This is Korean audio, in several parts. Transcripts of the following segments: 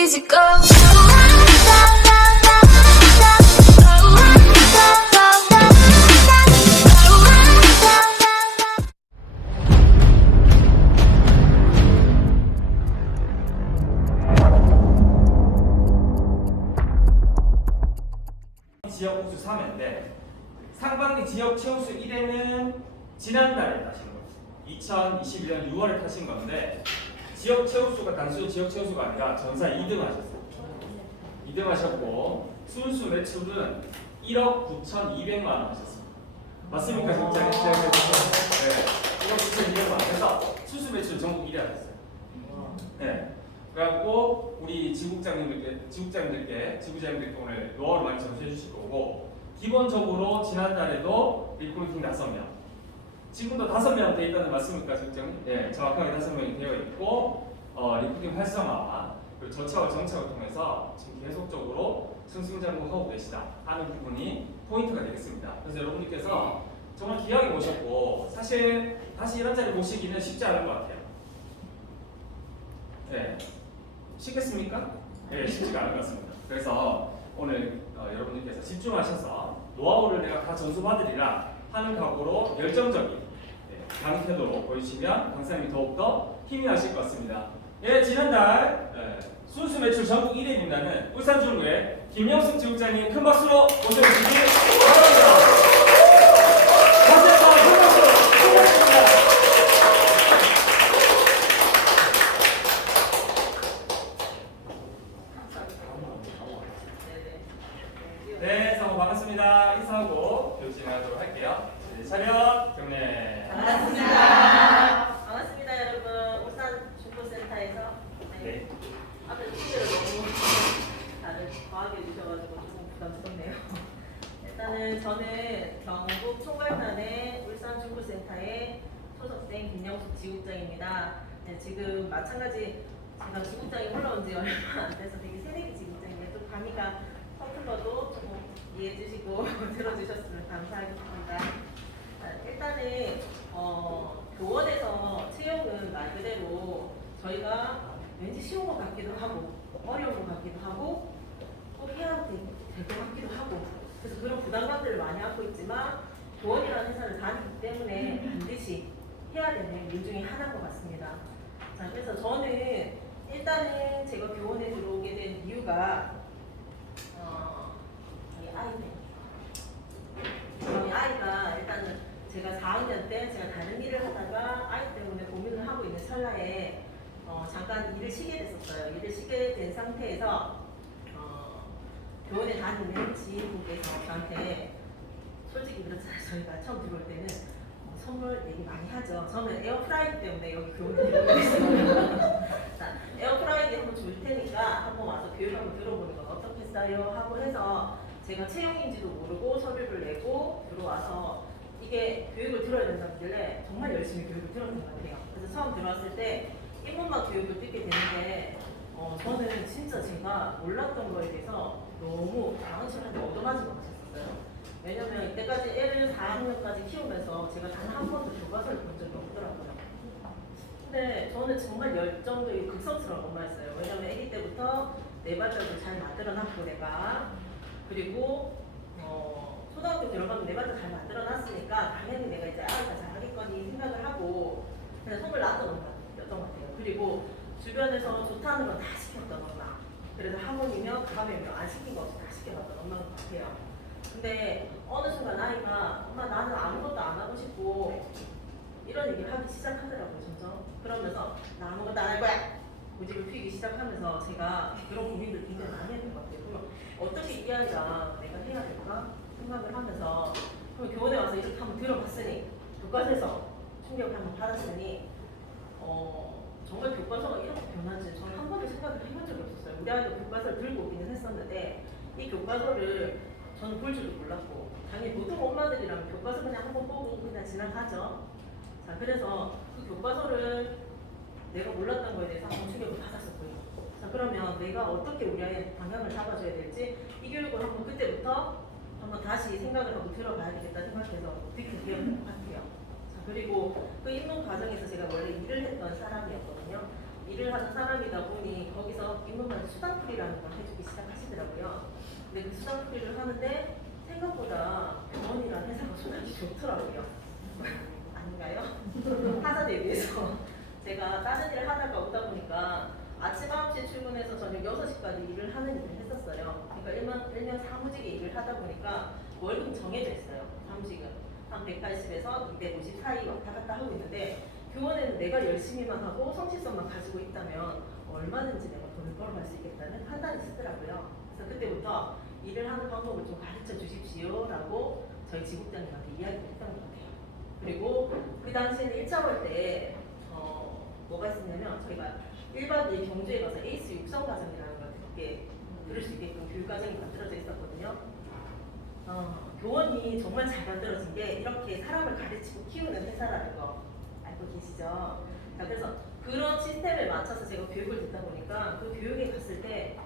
easy go. 지역 우수 3회인데 상반기 지역 최우수 1회는 지난달에 타신 거예요. 2021년 6월에 타신 건데 지역 최우수가 단순 지역 최우수가 아니라 전사 2등 하셨어요. 2등 하셨고 순수 매출은 1억 9,200만 원 하셨습니다. 맞습니까? 직장에 네. 1억 9,200만 원 해서 순수 매출 전국 1위 하셨어요. 네. 그래갖고 우리 지국장님들께 오늘 노하우를 많이 전수해 주실 거고, 기본적으로 지난달에도 리크루팅 5명, 지금도 5명 되어 있다는 말씀입니까, 지국장님? 네, 정확하게 5명이 되어 있고, 리크루팅 활성화 그리고 저차와 정착을 통해서 지금 계속적으로 승승장구하고 계시다 하는 부분이 포인트가 되겠습니다. 그래서 여러분들께서 정말 귀하게 모셨고, 사실 다시 이런 자리 모시기는 쉽지 않을 것 같아요. 네. 쉽겠습니까? 네, 쉽지가 않을 것 같습니다. 그래서 오늘 여러분들께서 집중하셔서 노하우를 내가 다 전수받으리라 하는 각오로 열정적인 강의 태도로 보여주시면 강사님이 더욱더 힘이 나실 것 같습니다. 예, 지난달 순수 매출 전국 1위입니다는 울산중구의 김영숙 지국장님 큰 박수로 모셔주시기 바랍니다. 네, 상호 반갑습니다. 인사하고 교육 진행하도록 할게요. 차렷 경례. 반갑습니다. 반갑습니다, 여러분. 울산 중고센터에서 네. 앞에 소개를 너무 다들 과하게 해주셔가지고 조금 부담스럽네요. 일단은 저는 경북 총괄단의 울산 중고센터의 소속생 김영숙 지국장입니다. 네, 지금 마찬가지 제가 지국장이 올라온 지 얼마 안 돼서 되게 새내기 지국장인데 또 감이가 서툴러도 조금 이해해 주시고 들어주셨으면 감사하겠습니다. 일단은 교원에서 채용은 말 그대로 저희가 왠지 쉬운 것 같기도 하고 어려운 것 같기도 하고 꼭 해야 될 것 같기도 하고, 그래서 그런 부담감들을 많이 안고 있지만 교원이라는 회사를 다니기 때문에 반드시 해야 되는 일 중에 하나인 것 같습니다. 자, 그래서 저는 일단은 제가 교원에 들어오게 된 이유가 이 아이가 일단은 제가 4학년 때 제가 다른 일을 하다가 아이 때문에 고민을 하고 있는 찰나에 잠깐 일을 쉬게 됐었어요. 일을 쉬게 된 상태에서 교원에 다니는 지인분께서 저한테, 솔직히 그렇잖아요. 저희가 처음 들어올 때는 선물 얘기 많이 하죠. 저는 에어프라이기 때문에 여기 교원에 들어오게 됐습니다. 자, 에어프라이기 한번 줄 테니까 한번 와서 교육 한번 들어보는 건 어떻겠어요? 하고 해서 제가 채용인지도 모르고 서류를 내고 들어와서 이게 교육을 들어야 된다는 길래 정말 열심히 교육을 들었던 것 같아요. 그래서 처음 들어왔을 때 인문학 교육을 듣게 되는데 저는 진짜 제가 몰랐던 거에 대해서 너무 당황스럽게 얻어맞은 것 같았어요. 왜냐면 이때까지 애를 4학년까지 키우면서 제가 단 한 번도 교과서를 본 적이 없더라고요. 근데 저는 정말 열정적인 극성스러운 엄마였어요. 왜냐면 아기 때부터 내 발자국을 잘 만들어놨고 내가, 그리고 초등학교 들어가면 내 발자국 잘 만들어놨으니까 당연히 내가 이제 아이가 잘하겠거니 생각을 하고 그냥 손을 놨던 엄마였던 것 같아요. 그리고 주변에서 좋다는 건 다 시켰던 엄마, 그래서 학원이며 가면이며 안 시킨 거 없이 다 시켜봤던 엄마인 것 같아요. 근데 어느 순간 아이가 엄마 나는 아무것도 안 하고 싶고 이런 얘기를 하기 시작하더라고요. 점점 그러면서 나 아무것도 안 할 거야 고집을 피우기 시작하면서 제가 그런 고민들 굉장히 많이 했던 것 같아요. 그럼 어떻게 이 아이가 내가 해야 될까 생각을 하면서, 그럼 교원에 와서 이렇게 한번 들어봤으니 교과서에서 충격을 한번 받았으니 정말 교과서가 이렇게 변한지 저는 한 번도 생각을 해본 적이 없었어요. 우리 아이도 교과서를 들고 오기는 했었는데 이 교과서를 저는 볼 줄도 몰랐고, 당연히 보통 엄마들이라면 교과서 그냥 한번 보고 그냥 지나가죠. 자, 그래서 그 교과서를 내가 몰랐던 거에 대해서 한번 충격을 받았었고요. 자, 그러면 내가 어떻게 우리 아이의 방향을 잡아줘야 될지 이 교육을 한번 그때부터 한번 다시 생각을 하고 들어봐야 되겠다 생각해서 듣게 되었던 것 같아요. 자, 그리고 그 입문 과정에서 제가 원래 일을 했던 사람이었거든요. 일을 하는 사람이다 보니 거기서 입문만 수강 수당풀이라는 걸 해주기 시작하시더라고요. 근데 그 수당풀이를 하는데 생각보다 병원이라는 회사가 소득이 좋더라고요. 아닌가요? 타사 대비해서 제가 다른 일을 하다가 오다 보니까 아침 9시에 출근해서 저녁 6시까지 일을 하는 일을 했었어요. 그러니까 1년 사무직에 일을 하다 보니까 월급이 정해져 있어요. 사무직은 한 180에서 250 사이 왔다 갔다 하고 있는데 교원에는 내가 열심히만 하고 성실성만 가지고 있다면 얼마든지 내가 돈을 벌어갈 수 있겠다는 판단이 쓰더라고요. 그래서 그때부터 일을 하는 방법을 좀 가르쳐 주십시오라고 저희 지국장님한테 이야기를 했던 것 같아요. 그리고 그 당시에는 1차월 때 뭐가 있었냐면 저희가 1박 2일 경주에 가서 에이스 육성 과정이라는 걸 들을 수 있게끔 교육 과정이 만들어져 있었거든요. 교원이 정말 잘 만들어진 게 이렇게 사람을 가르치고 키우는 회사라는 거 알고 계시죠? 자, 그래서 그런 시스템에 맞춰서 제가 교육을 듣다 보니까 그 교육에 갔을 때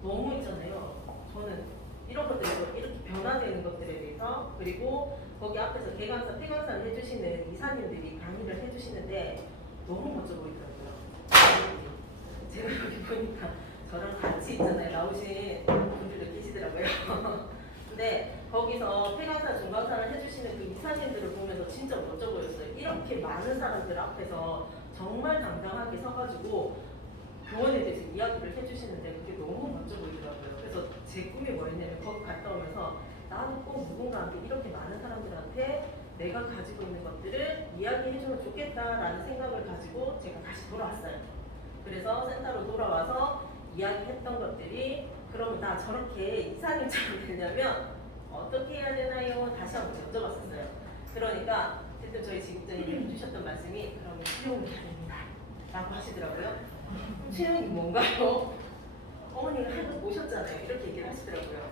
너무 있잖아요. 저는 이런 것들이 이렇게 변화되는 것들에 대해서 그리고 거기 앞에서 개강사, 폐강사를 해주시는 이사님들이 강의를 해주시는데 너무 멋져 보이더라고요. 제가 여기 보니까 저랑 같이 있잖아요. 나오신 분들도 계시더라고요. 근데 거기서 폐강사, 중강사를 해주시는 그 이사님들을 보면서 진짜 멋져 보였어요. 이렇게 많은 사람들 앞에서 정말 당당하게 서가지고 교원에 대해서 이야기를 해주시는데 그게 너무 멋져 보이더라고요. 그래서 제 꿈이 뭐였냐면 거기 갔다 오면서 나도 꼭 누군가한테 이렇게 많은 사람들한테 내가 가지고 있는 것들을 이야기해주면 좋겠다라는 생각을 가지고 제가 다시 돌아왔어요. 그래서 센터로 돌아와서 이야기했던 것들이 그럼 나 저렇게 이사님처럼 되려면 어떻게 해야 되나요? 다시 한번 여쭤봤었어요. 그러니까 어쨌든 저희 지국장님이 해주셨던 말씀이 그러면 채용이 해야 됩니다 라고 하시더라고요. 채용이 뭔가요? 어머니가 한번 모셨잖아요. 이렇게 얘기를 하시더라고요.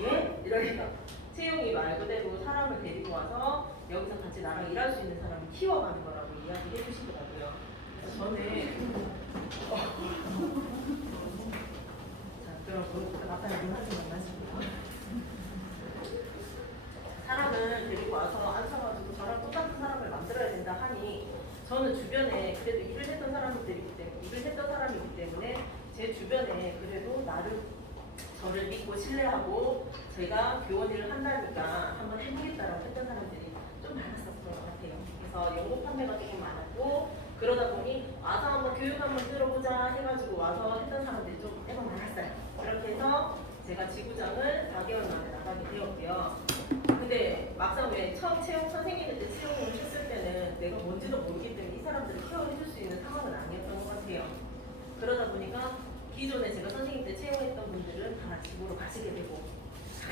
예? 이러니까 채용이 말 그대로 사람을 데리고 와서 여기서 같이 나랑 일할 수 있는 사람을 키워가는 거라고 이야기해 주시더라고요. 그래서 저는 자, 그럼 아까 얘기하신 말씀이요. 사람을 데리고 와서 앉혀가지고 저랑 똑같은 사람을 만들어야 된다 하니 저는 주변에 그래도 일을 했던 사람이기 때문에 제 주변에 그래도 나를 저를 믿고 신뢰하고 제가 교원 일을 한다니까 한번 해보겠다라고 했던 사람들이 좀 많았었던 것 같아요. 그래서 연구 판매가 조금 많았고 그러다 보니 와서 한번 교육 한번 들어보자 해가지고 와서 했던 사람들이 좀 꽤나 많았어요. 그렇게 해서 제가 지구장을 4개월 만에 나가게 되었고요. 근데 막상 왜 처음 채용 선생님한테 채용을 했을 때는 내가 뭔지도 모르기 때문에 이 사람들을 케어해줄 수 있는 상황은 아니었던 것 같아요. 그러다 보니까 기존에 제가 선생님 때 채용했던 분들은 다 집으로 가시게 되고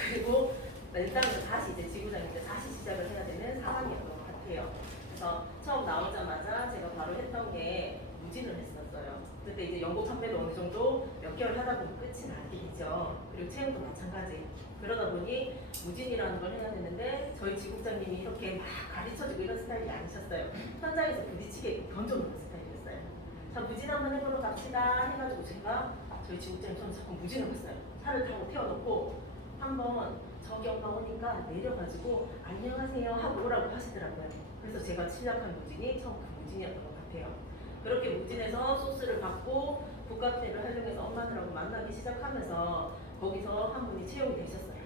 그리고 일단은 다시 이제 지구장인데 다시 시작을 해야 되는 상황이었던 것 같아요. 그래서 처음 나오자마자 제가 바로 했던 게 무진을 했었어요. 그때 이제 연구 판매도 어느 정도 몇 개월 하다 보면 끝이 나게 되죠. 그리고 채용도 마찬가지. 그러다 보니 무진이라는 걸 해야 되는데 저희 지국장님이 이렇게 막 가르쳐주고 이런 스타일이 아니셨어요. 현장에서 부딪히게 던져놓는 스타일이었어요. 자, 무진 한번 해보러 갑시다 해가지고 제가 저희 지국장님 저는 자꾸 무진을 했어요. 차를 타고 태워놓고 한번 저기 엄마 오니까 내려가지고 안녕하세요 하고 오라고 하시더라고요. 그래서 제가 시작한 무진이 처음 그 무진이었던 것 같아요. 그렇게 무진에서 소스를 받고 북카페를 활용해서 엄마들하고 만나기 시작하면서 거기서 한 분이 채용이 되셨어요.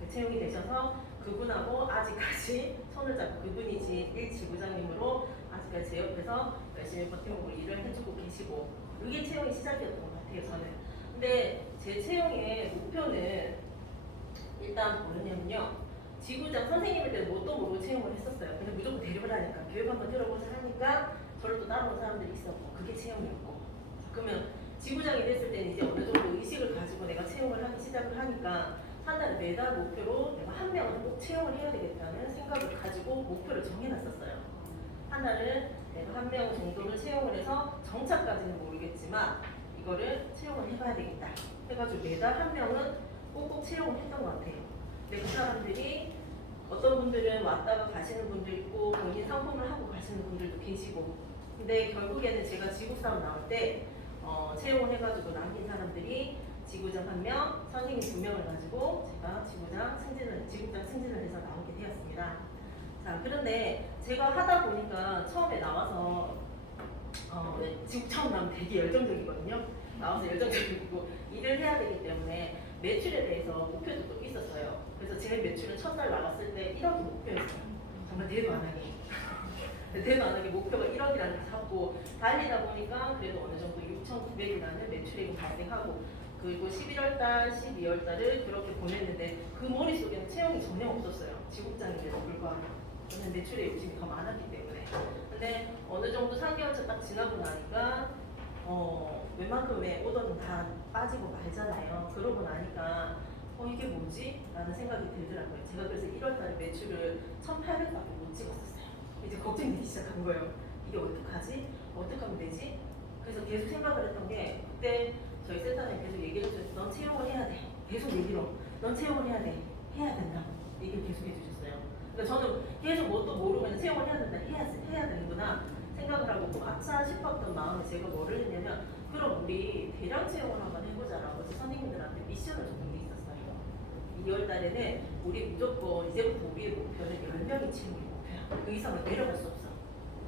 그 채용이 되셔서 그분하고 아직까지 손을 잡고 그분이 제1지부장님으로 아직까지 제 옆에서 열심히 버팀목으로 일을 해주고 계시고 이게 채용의 시작이었던 것 같아요. 저는. 근데 제 채용의 목표는 일단 뭐냐면요. 지구장 선생님일 때는 뭣도 모르고 채용을 했었어요. 근데 무조건 데려가라니까 교육 한번 들어보자 하니까 저를 또 따라온 사람들이 있었고 그게 채용이었고 그러면 지구장이 됐을 때는 이제 어느 정도 의식을 가지고 내가 채용을 하기 시작을 하니까 한 달에 매달 목표로 내가 한 명을 꼭 채용을 해야 되겠다는 생각을 가지고 목표를 정해놨었어요. 한 달은 내가 한 명 정도를 채용을 해서 정착까지는 모르겠지만 이거를 채용을 해봐야 되겠다 해가지고 매달 한 명은 꼭꼭 채용을 했던 것 같아요. 근데 그 사람들이 어떤 분들은 왔다가 가시는 분도 있고 본인 상품을 하고 가시는 분들도 계시고 근데 결국에는 제가 지구싸움 나올 때 채용을 해가지고 남긴 사람들이 지구장 1명, 선생님 2명을 가지고 제가 지구장 승진을 해서 나오게 되었습니다. 자, 그런데 제가 하다 보니까 처음에 나와서 지구 처음 나오면 되게 열정적이거든요. 나와서 열정적이고 일을 해야 되기 때문에 매출에 대해서 목표도 또 있었어요. 그래서 제 매출은 첫날 나갔을 때 1억이 목표였어요. 정말 대도 안 하게. 대도 안 하게 목표가 1억이라는 걸 잡고 달리다 보니까 그래도 어느 정도 6,900이라는 매출액이 발생하고 그리고 11월달, 12월달을 그렇게 보냈는데 그 머릿속에는 채용이 전혀 없었어요. 지국장님에도 불구하고. 저는 매출에 욕심이 더 많았기 때문에. 근데 어느 정도 3개월차 딱 지나고 나니까 웬만큼의 오더는 다 빠지고 말잖아요. 그러고 나니까 이게 뭐지? 라는 생각이 들더라고요. 제가 그래서 1월달에 매출을 1,800밖에 못 찍었었어요. 이제 걱정이 되기 시작한 거예요. 이게 어떡하지? 어떻게 하면 되지? 그래서 계속 생각을 했던 게 그때 저희 센터장님 계속 얘기를 해주셨어요. 넌 채용을 해야 돼. 계속 얘기로. 넌 채용을 해야 돼. 해야 된다고 얘기를 계속 해주셨어요. 그러니까 저는 계속 뭣도 모르고 그냥 채용을 해야 된다. 해야 되는구나 생각을 하고 아차 싶었던 마음에 제가 뭐를 했냐면 그럼 우리 대량 채용을 한번 해보자라고 해서 선생님들한테 미션을 줬던 게 있었어요. 2월 달에는 우리 무조건 이제부터 우리의 목표는 10명이 채용이 목표야. 그 이상은 내려갈 수 없어.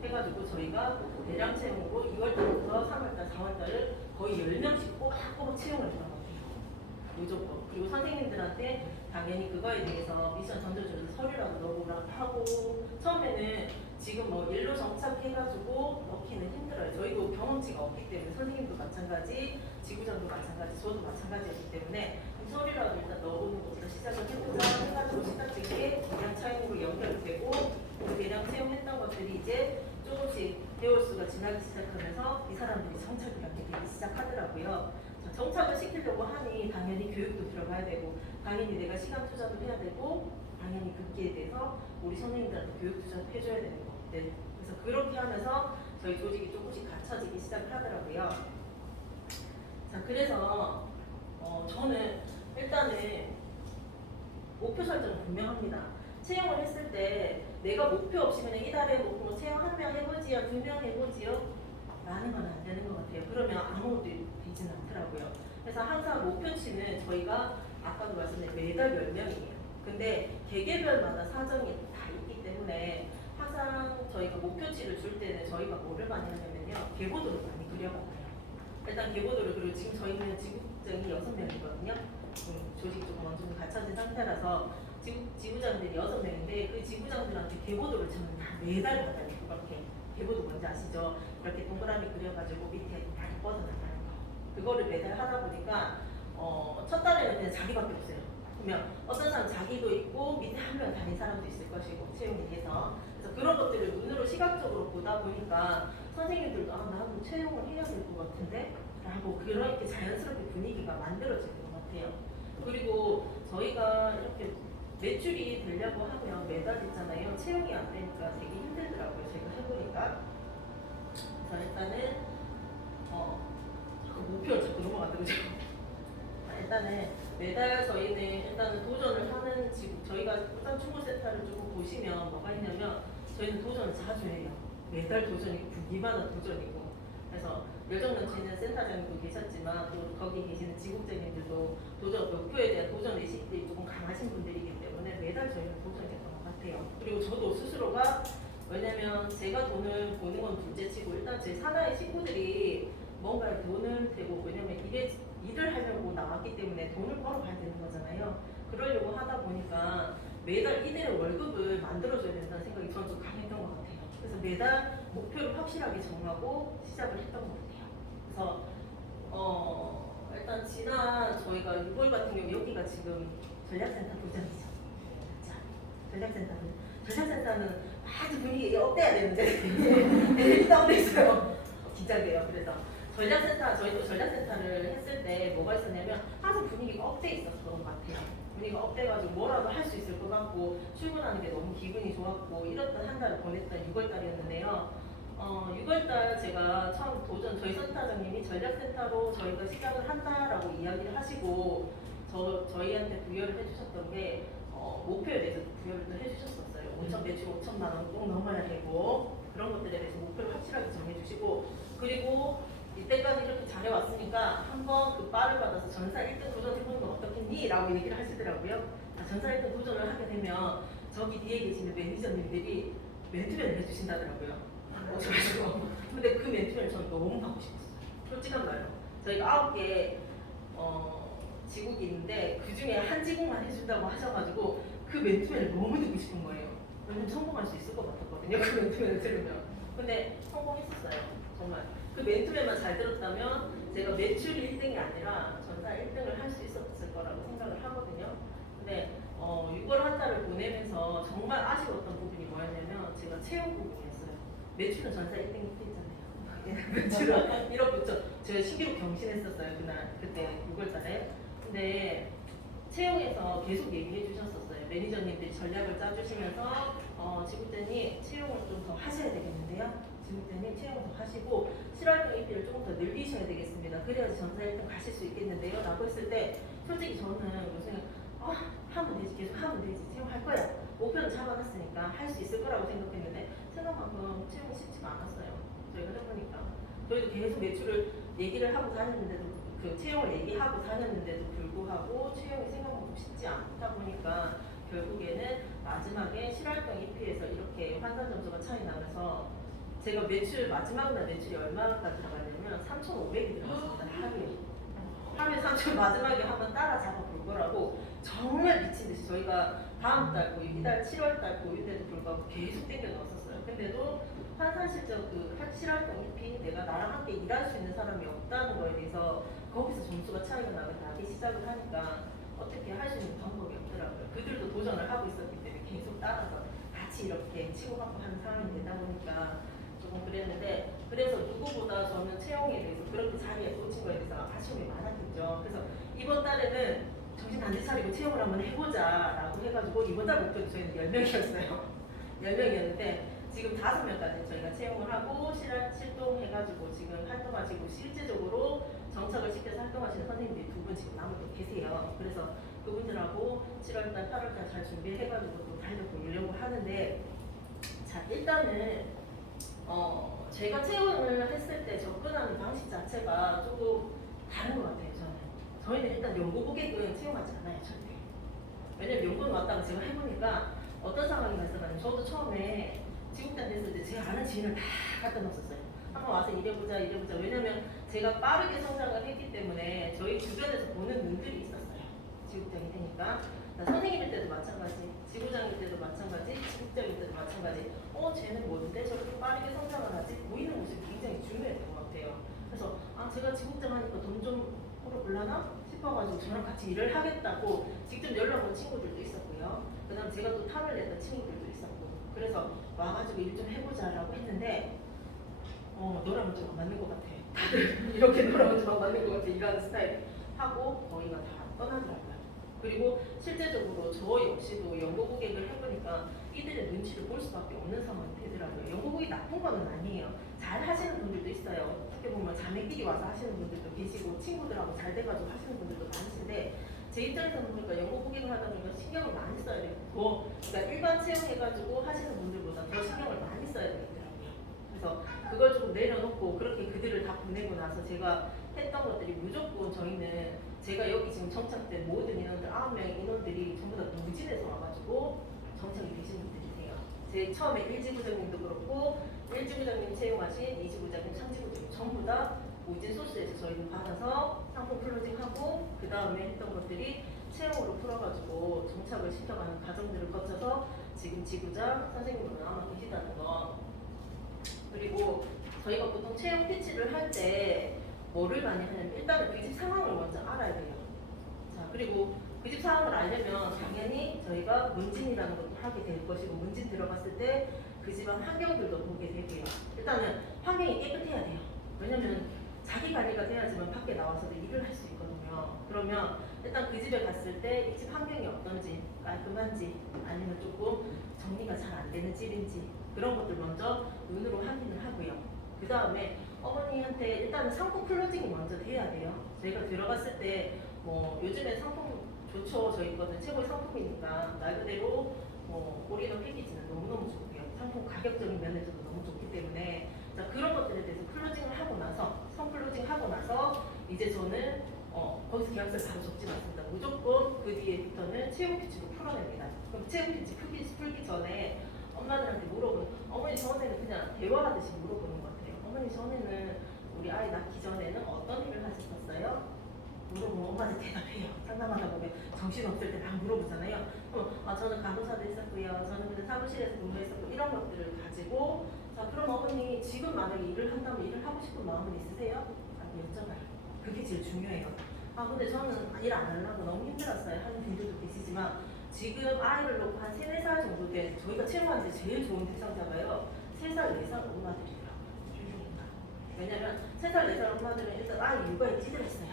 해가지고 저희가 대량 채용으로 2월달부터 3월달, 4월달을 거의 10명씩 꼬박꼬박 채용을 했던 것 같아요. 무조건. 그리고 선생님들한테 당연히 그거에 대해서 미션 던져주면서 서류라도 넣어보라고 하고 처음에는 지금 뭐 일로 정착해가지고 넣기는 힘들어요. 저희도 경험치가 없기 때문에 선생님도 마찬가지, 지구장도 마찬가지, 저도 마찬가지였기 때문에 서류라도 일단 넣어보는 것부터 시작을 해보자 해가지고 시작된 게 대량 채용으로 연결되고 그 대량 채용했던 것들이 이제 조금씩 대월수가 지나기 시작하면서 이 사람들이 정착을 이렇게 되기 시작하더라고요. 정착을 시키려고 하니 당연히 교육도 들어가야 되고 당연히 내가 시간 투자도 해야 되고 당연히 듣기에 대해서 우리 선생님들한테 교육 투자도 해줘야 되는 것들. 그래서 그렇게 하면서 저희 조직이 조금씩 갖춰지기 시작을 하더라고요. 자, 그래서 저는 일단은 목표 설정은 분명합니다. 채용을 했을 때 내가 목표 없이 그냥 이달에 뭐 채용 1명 해보지요, 2명 해보지요 라는 건 안 되는 것 같아요. 그러면 아무것도 되지는 않더라고요. 그래서 항상 목표치는 저희가 아까도 말씀드린 매달 10명이에요. 근데 개개별마다 사정이 다 있기 때문에 항상 저희가 목표치를 줄 때는 저희가 뭐를 많이 하냐면요. 계보도를 많이 그려봐요. 일단 계보도를 그리고 지금 저희는 지국장이 6명이거든요. 조직이 조금 어느 정도 갖춰진 상태라서 지부장들이 6명인데 그 지부장들한테 계보도를 저는 다 매달 받아요. 그렇게 계보도 뭔지 아시죠? 이렇게 동그라미 그려가지고 밑에 다리 뻗어나가는 거. 그거를 매달 하다 보니까 첫 달에는 그냥 자기밖에 없어요. 그러면 어떤 사람 자기도 있고 밑에 한 명 다닌 사람도 있을 것이고 채용에 의해서 그래서 그런 것들을 눈으로 시각적으로 보다 보니까 선생님들도 나도 채용을 해야 될 것 같은데 라고 그렇게 자연스럽게 분위기가 만들어지는 것 같아요. 그리고 저희가 이렇게 매출이 되려고 하면 매달 있잖아요. 채용이 안 되니까 되게 힘들더라고요. 제가 해보니까. 그래서 일단은 자꾸 목표를 자꾸 넘어가더라고요. 일단은 매달 저희는 일단은 도전을 하는 저희가 일단 충고센터를 조금 보시면 뭐가 있냐면 저희는 도전을 자주 해요. 매달 도전이고 분기마다 도전이고 그래서 열정 넘치는 센터장님도 계셨지만 또 거기 계시는 지국장님들도 도전 목표에 대한 도전 의식들이 조금 강하신 분들이기 때문에 매달 저희는 도전했던 것 같아요. 그리고 저도 스스로가 왜냐면 제가 돈을 버는 건 둘째치고 일단 제 산하의 식구들이 뭔가 돈을 대고 왜냐면 이게 일을 하려고 나왔기 때문에 돈을 벌어가야 되는 거잖아요. 그러려고 하다 보니까 매달 이들의 월급을 만들어줘야 된다는 생각이 저는 좀 강했던 것 같아요. 그래서 매달 목표를 확실하게 정하고 시작을 했던 것 같아요. 그래서 일단 지난 저희가 6월 같은 경우 여기가 지금 전략센터 도장이죠. 자, 전략센터는 아주 분위기 업돼야 되는데 다운돼 있어요. 긴장돼요. 그래서 저희도 전략센터를 했을 때 뭐가 있었냐면 항상 분위기가 업돼 있었던 것 같아요. 분위기가 업돼가지고 뭐라도 할 수 있을 것 같고 출근하는 게 너무 기분이 좋았고 이랬던 한 달을 보냈던 6월달이었는데요. 6월달 제가 처음 도전 저희 센터장님이 전략센터로 저희가 시작을 한다라고 이야기를 하시고 저희한테 부여를 해주셨던 게 목표에 대해서 부여를 또 해주셨었어요. 5천 매출 5천만 원 꼭 넘어야 되고 그런 것들에 대해서 목표를 확실하게 정해주시고 그리고 이때까지 이렇게 잘해왔으니까 한번 그 바를 받아서 전사 1등 도전해보는 건 어떻겠니? 라고 얘기를 하시더라고요. 전사 1등 도전을 하게 되면 저기 뒤에 계시는 매니저님들이 멘토링을 해주신다더라고요. 오셔가지고 근데 그 멘토링을 저는 너무 받고 싶었어요. 솔직한 말로 저희가 9개 지국이 있는데 그 중에 한 지국만 해준다고 하셔가지고 그 맨투맨을 너무 듣고 싶은 거예요. 왜냐면 성공할 수 있을 것 같았거든요. 그 맨투맨을 들으면. 근데 성공했었어요. 정말. 그 맨투맨만 잘 들었다면 제가 매출 1등이 아니라 전사 1등을 할 수 있었을 거라고 생각을 하거든요. 근데 6월 한 달을 보내면서 정말 아쉬웠던 부분이 뭐였냐면 제가 채용 부분이었어요. 매출은 전사 1등이 했잖아요. 매출은 1억 9천. 제가 신기록 경신했었어요. 그때 6월 달에. 근데 채용에서 계속 얘기해 주셨었어요. 매니저님들이 전략을 짜주시면서 지국장님 채용을 좀 더 하셔야 되겠는데요. 지국장님 채용을 더 하시고 실활동 입비를 조금 더 늘리셔야 되겠습니다. 그래야지 전사 1등 가실 수 있겠는데요. 라고 했을 때 솔직히 저는 요새 하면 되지, 계속 하면 되지, 채용할 거야. 목표는 잡아놨으니까 할 수 있을 거라고 생각했는데 생각만큼 채용이 쉽지가 않았어요. 저희가 해보니까 저희도 계속 매출을 얘기를 하고 다녔는데도 그 채용을 얘기하고 다녔는데도 불구하고 채용이 생각만큼 쉽지 않다 보니까 결국에는 마지막에 실활동 EP에서 이렇게 환산 점수가 차이 나면서 제가 마지막 날 매출이 얼마가 들어가냐면 3,500이 들어갔습니다. 하루에 3,000 마지막에 한번 따라잡아 볼 거라고 정말 미친 듯이 저희가 다음 달 고유, 이달 7월 달 고유인데도 불구하고 계속 땡겨 넣었었어요. 근데도 환산 실적 실활동 EP 내가 나랑 함께 일할 수 있는 사람이 없다는 거에 대해서 거기서 점수가 차이가 나기 시작을 하니까 어떻게 할 수 있는 방법이 없더라고요. 그들도 도전을 하고 있었기 때문에 계속 따라서 같이 이렇게 치고받고 하는 상황이 되다 보니까 조금 그랬는데 그래서 누구보다 저는 채용에 대해서 그렇게 자리에 꽂힌 거에 대해서 아쉬움이 많았겠죠. 그래서 이번 달에는 정신 단지 차리고 채용을 한번 해보자 라고 해가지고 이번 달 목표는 저희는 10명이었어요. 10명이었는데 지금 5명까지 저희가 채용을 하고 실동해가지고 지금 활동하시고 실제적으로 정착을 시켜서 활동하시는 선생님들이 2분 지금 남은 게 계세요. 그래서 그분들하고 7월달, 8월달 잘 준비해가지고 또 달려보려고 하는데 자 일단은 제가 채용을 했을 때 접근하는 방식 자체가 조금 다른 것 같아요. 저희는 일단 연구 고객은 채용하지 않아요. 절대. 왜냐면 연구는 왔다가 제가 해보니까 어떤 상황이 발생하냐면 저도 처음에 지국장 됐을 때 제가 아는 지인을 다 갖다 놨었어요. 한번 와서 일해보자. 왜냐면 제가 빠르게 성장을 했기 때문에 저희 주변에서 보는 눈들이 있었어요. 지국장이 되니까. 선생님일 때도 마찬가지, 지부장일 때도 마찬가지, 지국장일 때도 마찬가지. 쟤는 뭔데 저렇게 빠르게 성장을 하지? 보이는 모습이 굉장히 중요했던 것 같아요. 그래서 제가 지국장 하니까 돈 좀 벌어볼라나 싶어가지고 저랑 같이 일을 하겠다고 직접 연락 온 친구들도 있었고요. 그 다음 제가 또 탐을 냈던 친구들도 있었고 그래서 와가지고 일 좀 해보자라고 했는데 너랑 좀 안 맞는 것 같아. 다들 이렇게 너랑 좀 안 맞는 것 같아. 일하는 스타일 하고 거의가 다 떠나더라고요. 그리고 실제적으로 저 역시도 연구 고객을 해보니까 이들의 눈치를 볼 수밖에 없는 상황이 되더라고요. 연구 고객이 나쁜 거는 아니에요. 잘 하시는 분들도 있어요. 어떻게 보면 자매끼리 와서 하시는 분들도 계시고 친구들하고 잘 돼가지고 하시는 분들도 많으신데 제 입장에서 보니까 연구 고객을 하다 보니까 신경을 많이 써야 돼요. 그러니까 일반 채용해가지고 하시는 분들보다 더 신경을 많이 써야 되더라고요. 그래서 그걸 좀 내려놓고 그렇게 그들을 다 보내고 나서 제가 했던 것들이 무조건 저희는 제가 여기 지금 정착된 모든 인원들 9명의 인원들이 전부 다 무진에서 와가지고 정착이 되신 분들이세요. 제 처음에 1지부장님도 그렇고 1지부장님 채용하신 2지부장님, 3지부장님 전부 다 무진 소스에서 저희는 받아서 상품 클로징하고 그 다음에 했던 것들이 채용으로 풀어가지고 정착을 시켜가는 과정들을 거쳐서 지금 지부장 선생님으로 남아 계시다는 거. 그리고 저희가 보통 채용 피치를 할 때 뭐를 많이 하냐면 일단은 그 집 상황을 먼저 알아야 돼요. 자 그리고 그 집 상황을 알려면 당연히 저희가 문진이라는 것도 하게 될 것이고 문진 들어갔을 때 그 집안 환경들도 보게 되고요. 일단은 환경이 깨끗해야 돼요. 왜냐면 자기 관리가 돼야지만 밖에 나와서도 일을 할 수 있거든요. 그러면 일단 그 집에 갔을 때 이 집 환경이 어떤지 깔끔한지 아니면 조금 정리가 잘 안 되는 집인지 그런 것들 먼저 눈으로 확인을 하고요. 그 다음에 어머니한테 일단 상품 클로징이 먼저 돼야 돼요. 저희가 들어갔을 때 요즘에 상품 좋죠. 저희 거는 최고의 상품이니까 말 그대로 올인원 패키지는 너무너무 좋고요. 상품 가격적인 면에서도 너무 좋기 때문에 자, 그런 것들에 대해서 클로징을 하고 나서 선클로징 하고 나서 이제 저는 거기서 계약서를 바로 적지 않습니다. 무조건 그 뒤에부터는 채용 피치로 풀어냅니다. 그럼 채용 피치 풀기 전에 엄마들한테 물어보는 어머니 전에는 그냥 대화하듯이 물어보는 것 같아요. 어머니 전에는 우리 아이 낳기 전에는 어떤 일을 하셨었어요? 물어보면 엄마한테 대답해요. 상담하다 보면 정신없을 때 막 물어보잖아요. 저는 간호사도 했었고요. 저는 근데 사무실에서 근무했었고 이런 것들을 가지고 자 그럼 어머니 지금 만약에 일을 한다면 일을 하고 싶은 마음은 있으세요? 라고 여쭤봐요. 그게 제일 중요해요. 근데 저는 일 안 하려고 너무 힘들었어요. 하는 분들도 계시지만 지금 아이를 놓고 한 3, 4살 정도 된 저희가 채용하는 데 제일 좋은 대상자가요. 3살, 4살 엄마들이에요. 왜냐면 3살, 4살 엄마들은 일단 아이 육아에 찌들었어요.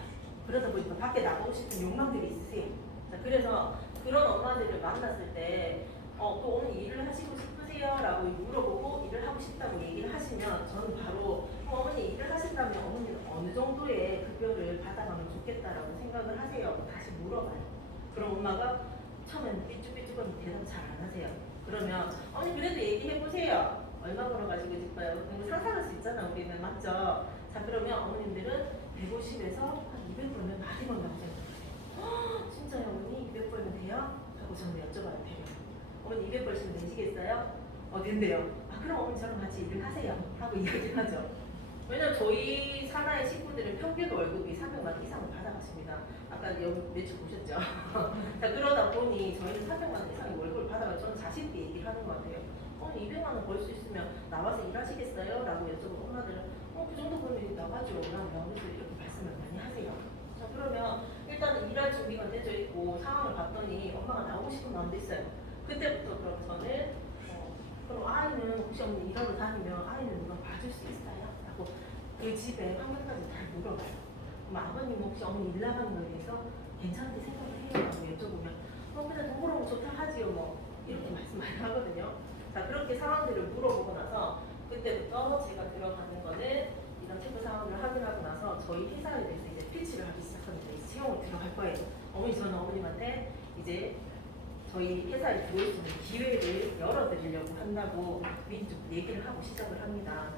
그러다 보니까 밖에 나가고 싶은 욕망들이 있으세요. 자, 그래서 그런 엄마들을 만났을 때 또 오늘 일을 하시고 싶으세요? 라고 물어보고 일을 하고 싶다고 얘기를 하시면 저는 바로 어머니 일을 하신다면 어머니는 어느 정도의 급여를 받아가면 좋겠다라고 생각을 하세요? 다시 물어봐요. 그럼 엄마가 처음에는 삐죽삐죽은 대답 잘 안 하세요. 그러면 어머니 그래도 얘기해보세요. 얼마 벌어가지고 싶어요? 상상할 수 있잖아 우리는. 맞죠? 자 그러면 어머님들은 150에서 한 200 벌면 많이 번다고 생각해요. 진짜요 어머니 200 벌면 돼요? 하고 저는 여쭤봐요. 돼요. 어머니 200 벌시면 되시겠어요? 된대요. 그럼 어머니 저랑 같이 일을 하세요. 하고 이야기를 하죠. 왜냐면 저희 산하의 식구들은 평균 월급이 300만 원 이상을 받아갔습니다. 아까 여기 매출 보셨죠? 자 그러다 보니 저희는 300만 원 이상의 월급을 받아가 저는 자신 있게 얘기를 하는 것 같아요. 200만 원 벌 수 있으면 나와서 일하시겠어요? 라고 여쭤보고 엄마들은 그 정도 벌면 나가죠. 나오면서 이렇게 말씀을 많이 하세요. 자 그러면 일단은 일할 준비가 되어 있고 상황을 봤더니 엄마가 나오고 싶은 마음도 있어요. 그때부터 그럼 저는 그럼 아이는 혹시 어머니 일하러 다니면 아이는 누가 봐줄 수 있어요? 라고 그 집에 환경까지 잘 물어봐요. 그럼 아버님 혹시 어머니 일 나가는 거에 대해서 괜찮게 생각을 해요? 라고 여쭤보면 그냥 돈 벌어오면 좋다 하지요 뭐 이렇게 말씀 많이 하거든요. 자 그렇게 상황들을 물어보고 나서 그때부터 제가 들어가는 거는 이런 체크 상황을 확인하고 나서 저희 회사에 대해서 이제 피치를 하기 시작합니다. 이제 채용을 들어갈 거예요. 어머니 저는 어머님한테 이제 저희 회사에 들어올 수 있는 기회를 열어드리려고 한다고 미리 좀 얘기를 하고 시작을 합니다.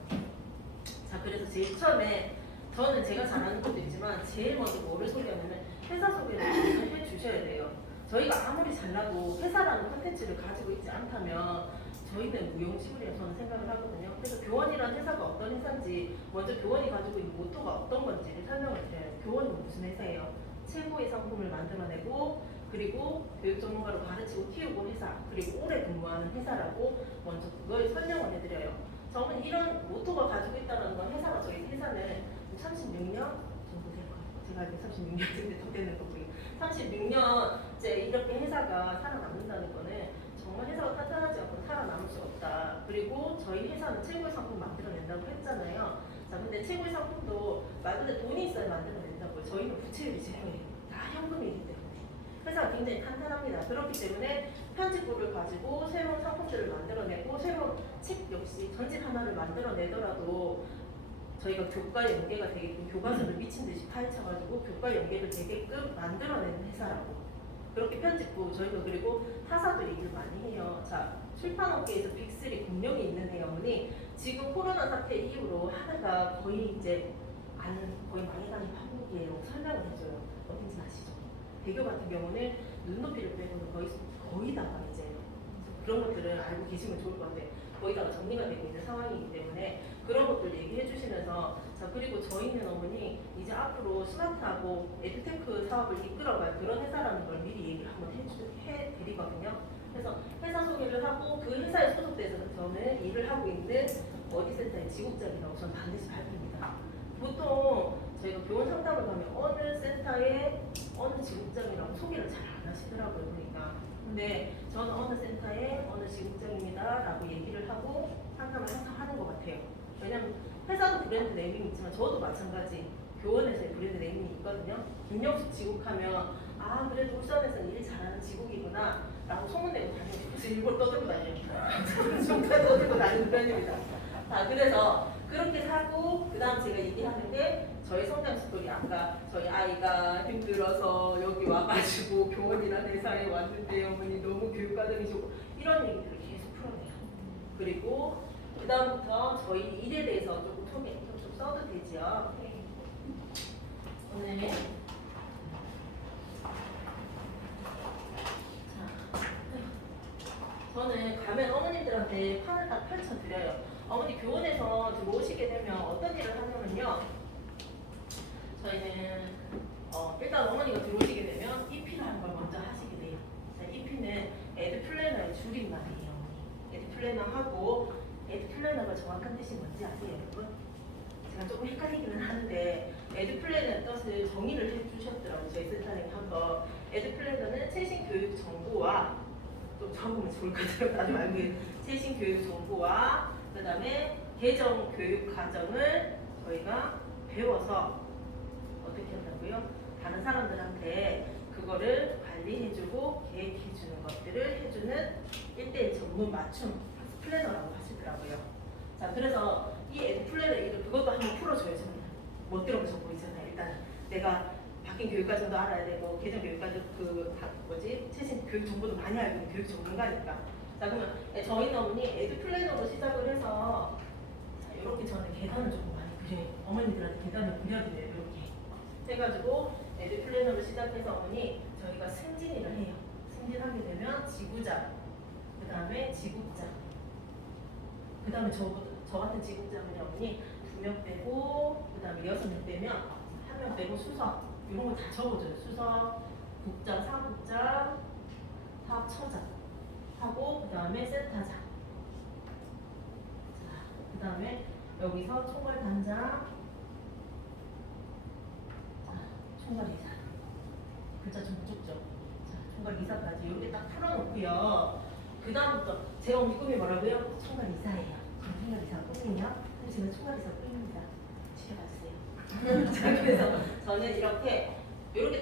자 그래서 제일 처음에 저는 제가 잘하는 것도 있지만 제일 먼저 뭐를 소개하냐면 회사 소개를 해 주셔야 돼요. 저희가 아무리 잘나도 회사라는 콘텐츠를 가지고 있지 않다면 저희는 무용지물이라고 저는 생각을 하거든요. 그래서 교원이라는 회사가 어떤 회사인지 먼저 교원이 가지고 있는 모토가 어떤 건지를 설명을 드려요. 교원은 무슨 회사예요? 최고의 상품을 만들어내고 그리고 교육 전문가로 가르치고 키우고 회사 그리고 오래 근무하는 회사라고 먼저 그걸 설명을 해드려요. 저는 이런 모토가 가지고 있다는 건 회사가 저희 회사는 36년 정도 될 거예요. 제가 알기로 36년인데 더 되는 거고요. 36년째 이렇게 회사가 살아남는다는 거는 정말 회사가 탄탄하지 않고 살아남을 수 없다. 그리고 저희 회사는 최고의 상품 만들어낸다고 했잖아요. 자, 근데 최고의 상품도 말 그대로 돈이 있어야 만들어낸다고요. 저희는 부채율이 제로예요. 다 현금이기 때문에. 회사가 굉장히 탄탄합니다. 그렇기 때문에 편집부를 가지고 새로운 상품들을 만들어내고 새로운 책 역시 전집 하나를 만들어내더라도 저희가 교과 연계가 되게끔 교과서를 미친 듯이 파헤쳐가지고 교과 연계를 되게끔 만들어내는 회사라고. 그렇게 편집부 저희가 그리고 타사들이 일을 많이 해요. 자 출판업계에서 빅3 공룡이 있는 어머니 지금 코로나 사태 이후로 하나가 거의 이제 거의 망해가는 판국이에요. 설명을 해줘요. 어딘지 아시죠? 대교 같은 경우는 눈높이를 빼고는 거의 다가 이제 그런 것들을 알고 계시면 좋을 것 같아요. 거의 다가 정리가 되고 있는 상황이기 때문에 그런 것들 얘기해 주시면서 자 그리고 저희는 어머니 이제 앞으로 스마트하고 에듀테크 사업을 이끌어갈 그런 회사라는 걸 미리 얘기를 한번 해드리거든요. 그래서 회사 소개를 하고 그 회사에 소속돼서 저는 일을 하고 있는 어디센터의 지국장이라고 저는 반드시 밝힙니다. 보통 저희가 교원 상담을 가면 어느 센터의 어느 지국장이라고 소개를 잘 안 하시더라고요. 그러니까 근데 저는 어느 센터의 어느 지국장입니다 라고 얘기를 하고 상담을 항상 하는 것 같아요. 왜냐면 회사도 브랜드 네이밍이 있지만 저도 마찬가지 교원에서의 브랜드 네이밍이 있거든요. 김영숙 지국하면 그래도 울산에서는 일 잘하는 지국이구나 라고 소문내고 다니고 그래서 일부러 떠들고 다녀요. 정말 떠들고 다니는 편입니다. 자 그래서 그렇게 사고 그 다음 제가 얘기하는 게 저희 성장 스토리 아까 저희 아이가 힘들어서 여기 와가지고 교원이라는 회사에 왔는데 어머니 너무 교육과정이 좋고 이런 얘기들을 계속 풀어내요. 그리고 그 다음부터 저희 일에 대해서 조금 좀 써도 되죠. 오늘 저는 가면 어머님들한테 판을 다 펼쳐드려요. 어머니 교원에서 들어오시게 되면 어떤 일을 하냐면요. 저희는 일단 어머니가 들어오시게 되면 EP라는 걸 먼저 하시게 돼요. 자, EP는 에드 플래너의 줄임말이에요. 어머니. 에드 플래너하고 에드 플래너가 정확한 뜻이 뭔지 아세요, 여러분? 제가 조금 헷갈리기는 하는데 에드 플래너의 뜻을 정의를 해주셨더라고요. 저희 센터장이 한번. 에드 플래너는 최신 교육 정보와 좀 적으면 좋을 것 같아요. 나도 알고 최신 교육 정보와 그 다음에 개정 교육 과정을 저희가 배워서 어떻게 한다고요? 다른 사람들한테 그거를 관리해주고 계획해주는 것들을 해주는 1대1 전문 맞춤 플래너라고 하시더라고요. 자, 그래서 이 에드 플래너 이거 그것도 한번 풀어줘요. 저는 못 들어본 정보 있잖아요. 일단 내가 바뀐 교육과정도 알아야 되고 개정 교육과정 최신 교육 정보도 많이 알고 있는 교육 전문가니까. 자, 그러면 저희는 어머니 에드 플래너로 시작을 해서 자, 이렇게 저는 계단을 조금 많이 그려요. 어머니들한테 계단을 그려드려요. 이렇게 해가지고 에드 플래너로 시작해서 어머니 저희가 승진을 해요. 승진하게 되면 지구장, 그 다음에 지국장, 그 다음에 저 같은 지국장은 어머니 2명 빼고 그 다음에 6명 빼면 1명 빼고 수석 이런 거 다 적어줘요. 수석, 국장, 사국장, 사업처장 하고 그 다음에 센터장. 그 다음에 여기서 총괄단장, 총괄이사. 글자 좀 적죠. 자, 총괄이사까지 이렇게 딱 풀어놓고요. 그 다음부터 제가 우리 꿈이 뭐라고요? 총괄이사예요. 총괄이사 꿈이냐? 제가 총괄이사 꿈입니다. 지켜봐주세요. 자, 그래서 저는 이렇게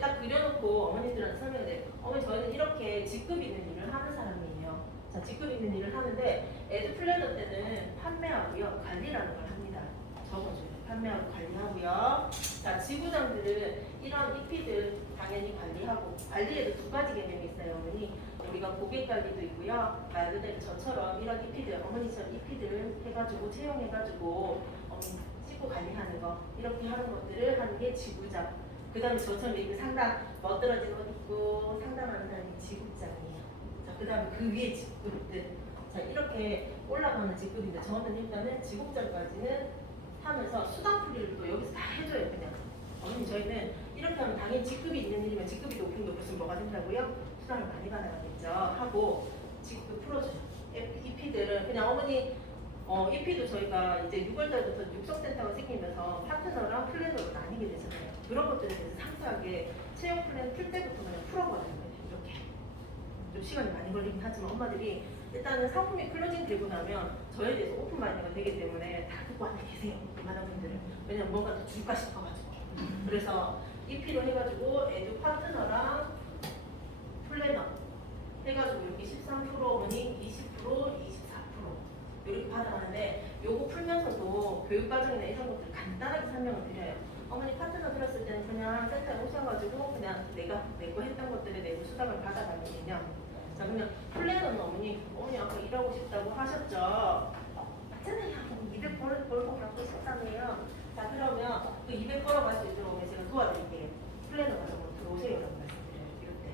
딱 그려놓고 어머니들한테 설명해요. 어머니 저희는 이렇게 직급 있는 일을 하는 사람이에요. 자, 직급 있는 일을 하는데 에드 플래너 때는 판매하고요 관리라는 걸 합니다. 적어줘요. 판매하고 관리하고요. 자, 지부장들은 이런 EP들 당연히 관리하고 관리에도 2가지 개념이 있어요. 어머니 우리가 고객 관리도 있고요. 말 그대로 저처럼 이런 EP들 어머니처럼 EP들 해가지고 채용해가지고 식구 관리하는 거 이렇게 하는 것들을 하는 게 지부장. 그 다음에 저처럼 이렇게 상담 멋들어진 옷 입고 상담하는 사람이 지국장이에요. 자, 그 다음에 그 위에 직급들. 자, 이렇게 올라가는 직급인데 저는 일단은 지국장까지는 하면서 수당풀이를 또 여기서 다 해줘요. 그냥 어머니 저희는 이렇게 하면 당연히 직급이 있는 일이면 직급이 높은 게 무슨 뭐가 된다고요? 수당을 많이 받아가겠죠 하고 직급 풀어줘요. EP들은 그냥 어머니 EP도 저희가 이제 6월달부터 육성센터가 생기면서 파트너랑 플래너로 나뉘게 되잖아요. 그런 것들에 대해서 상세하게 채용 플랜 풀 때부터 그냥 풀어버리는 거예요. 이렇게 좀 시간이 많이 걸리긴 하지만 엄마들이 일단은 상품이 클로징 되고 나면 저에 대해서 오픈 마인드가 되기 때문에 다 듣고 앉아 계세요. 많은 분들은. 왜냐면 뭔가 더 줄까 싶어가지고. 그래서 EP로 해가지고 에듀 파트너랑 플래너 해가지고 이렇게 13% 어머니 20% 24% 이렇게 받아가는데 요거 풀면서도 교육과정이나 이런 것들 간단하게 설명을 드려요. 어머니 파트너 들었을 때는 그냥 센터에 오셔가지고 그냥 내가 내고 했던 것들에 내고 수당을 받아가는 개념. 자, 그러면 플래너는 어머니 아까 일하고 싶다고 하셨죠? 맞잖아요. 200 벌고 갖고 싶다며요. 자, 그러면 그 200 벌어갈 수 있도록 제가 도와드릴게요. 플래너 과정으로 들어오세요. 라고 말씀드려요. 이럴 때.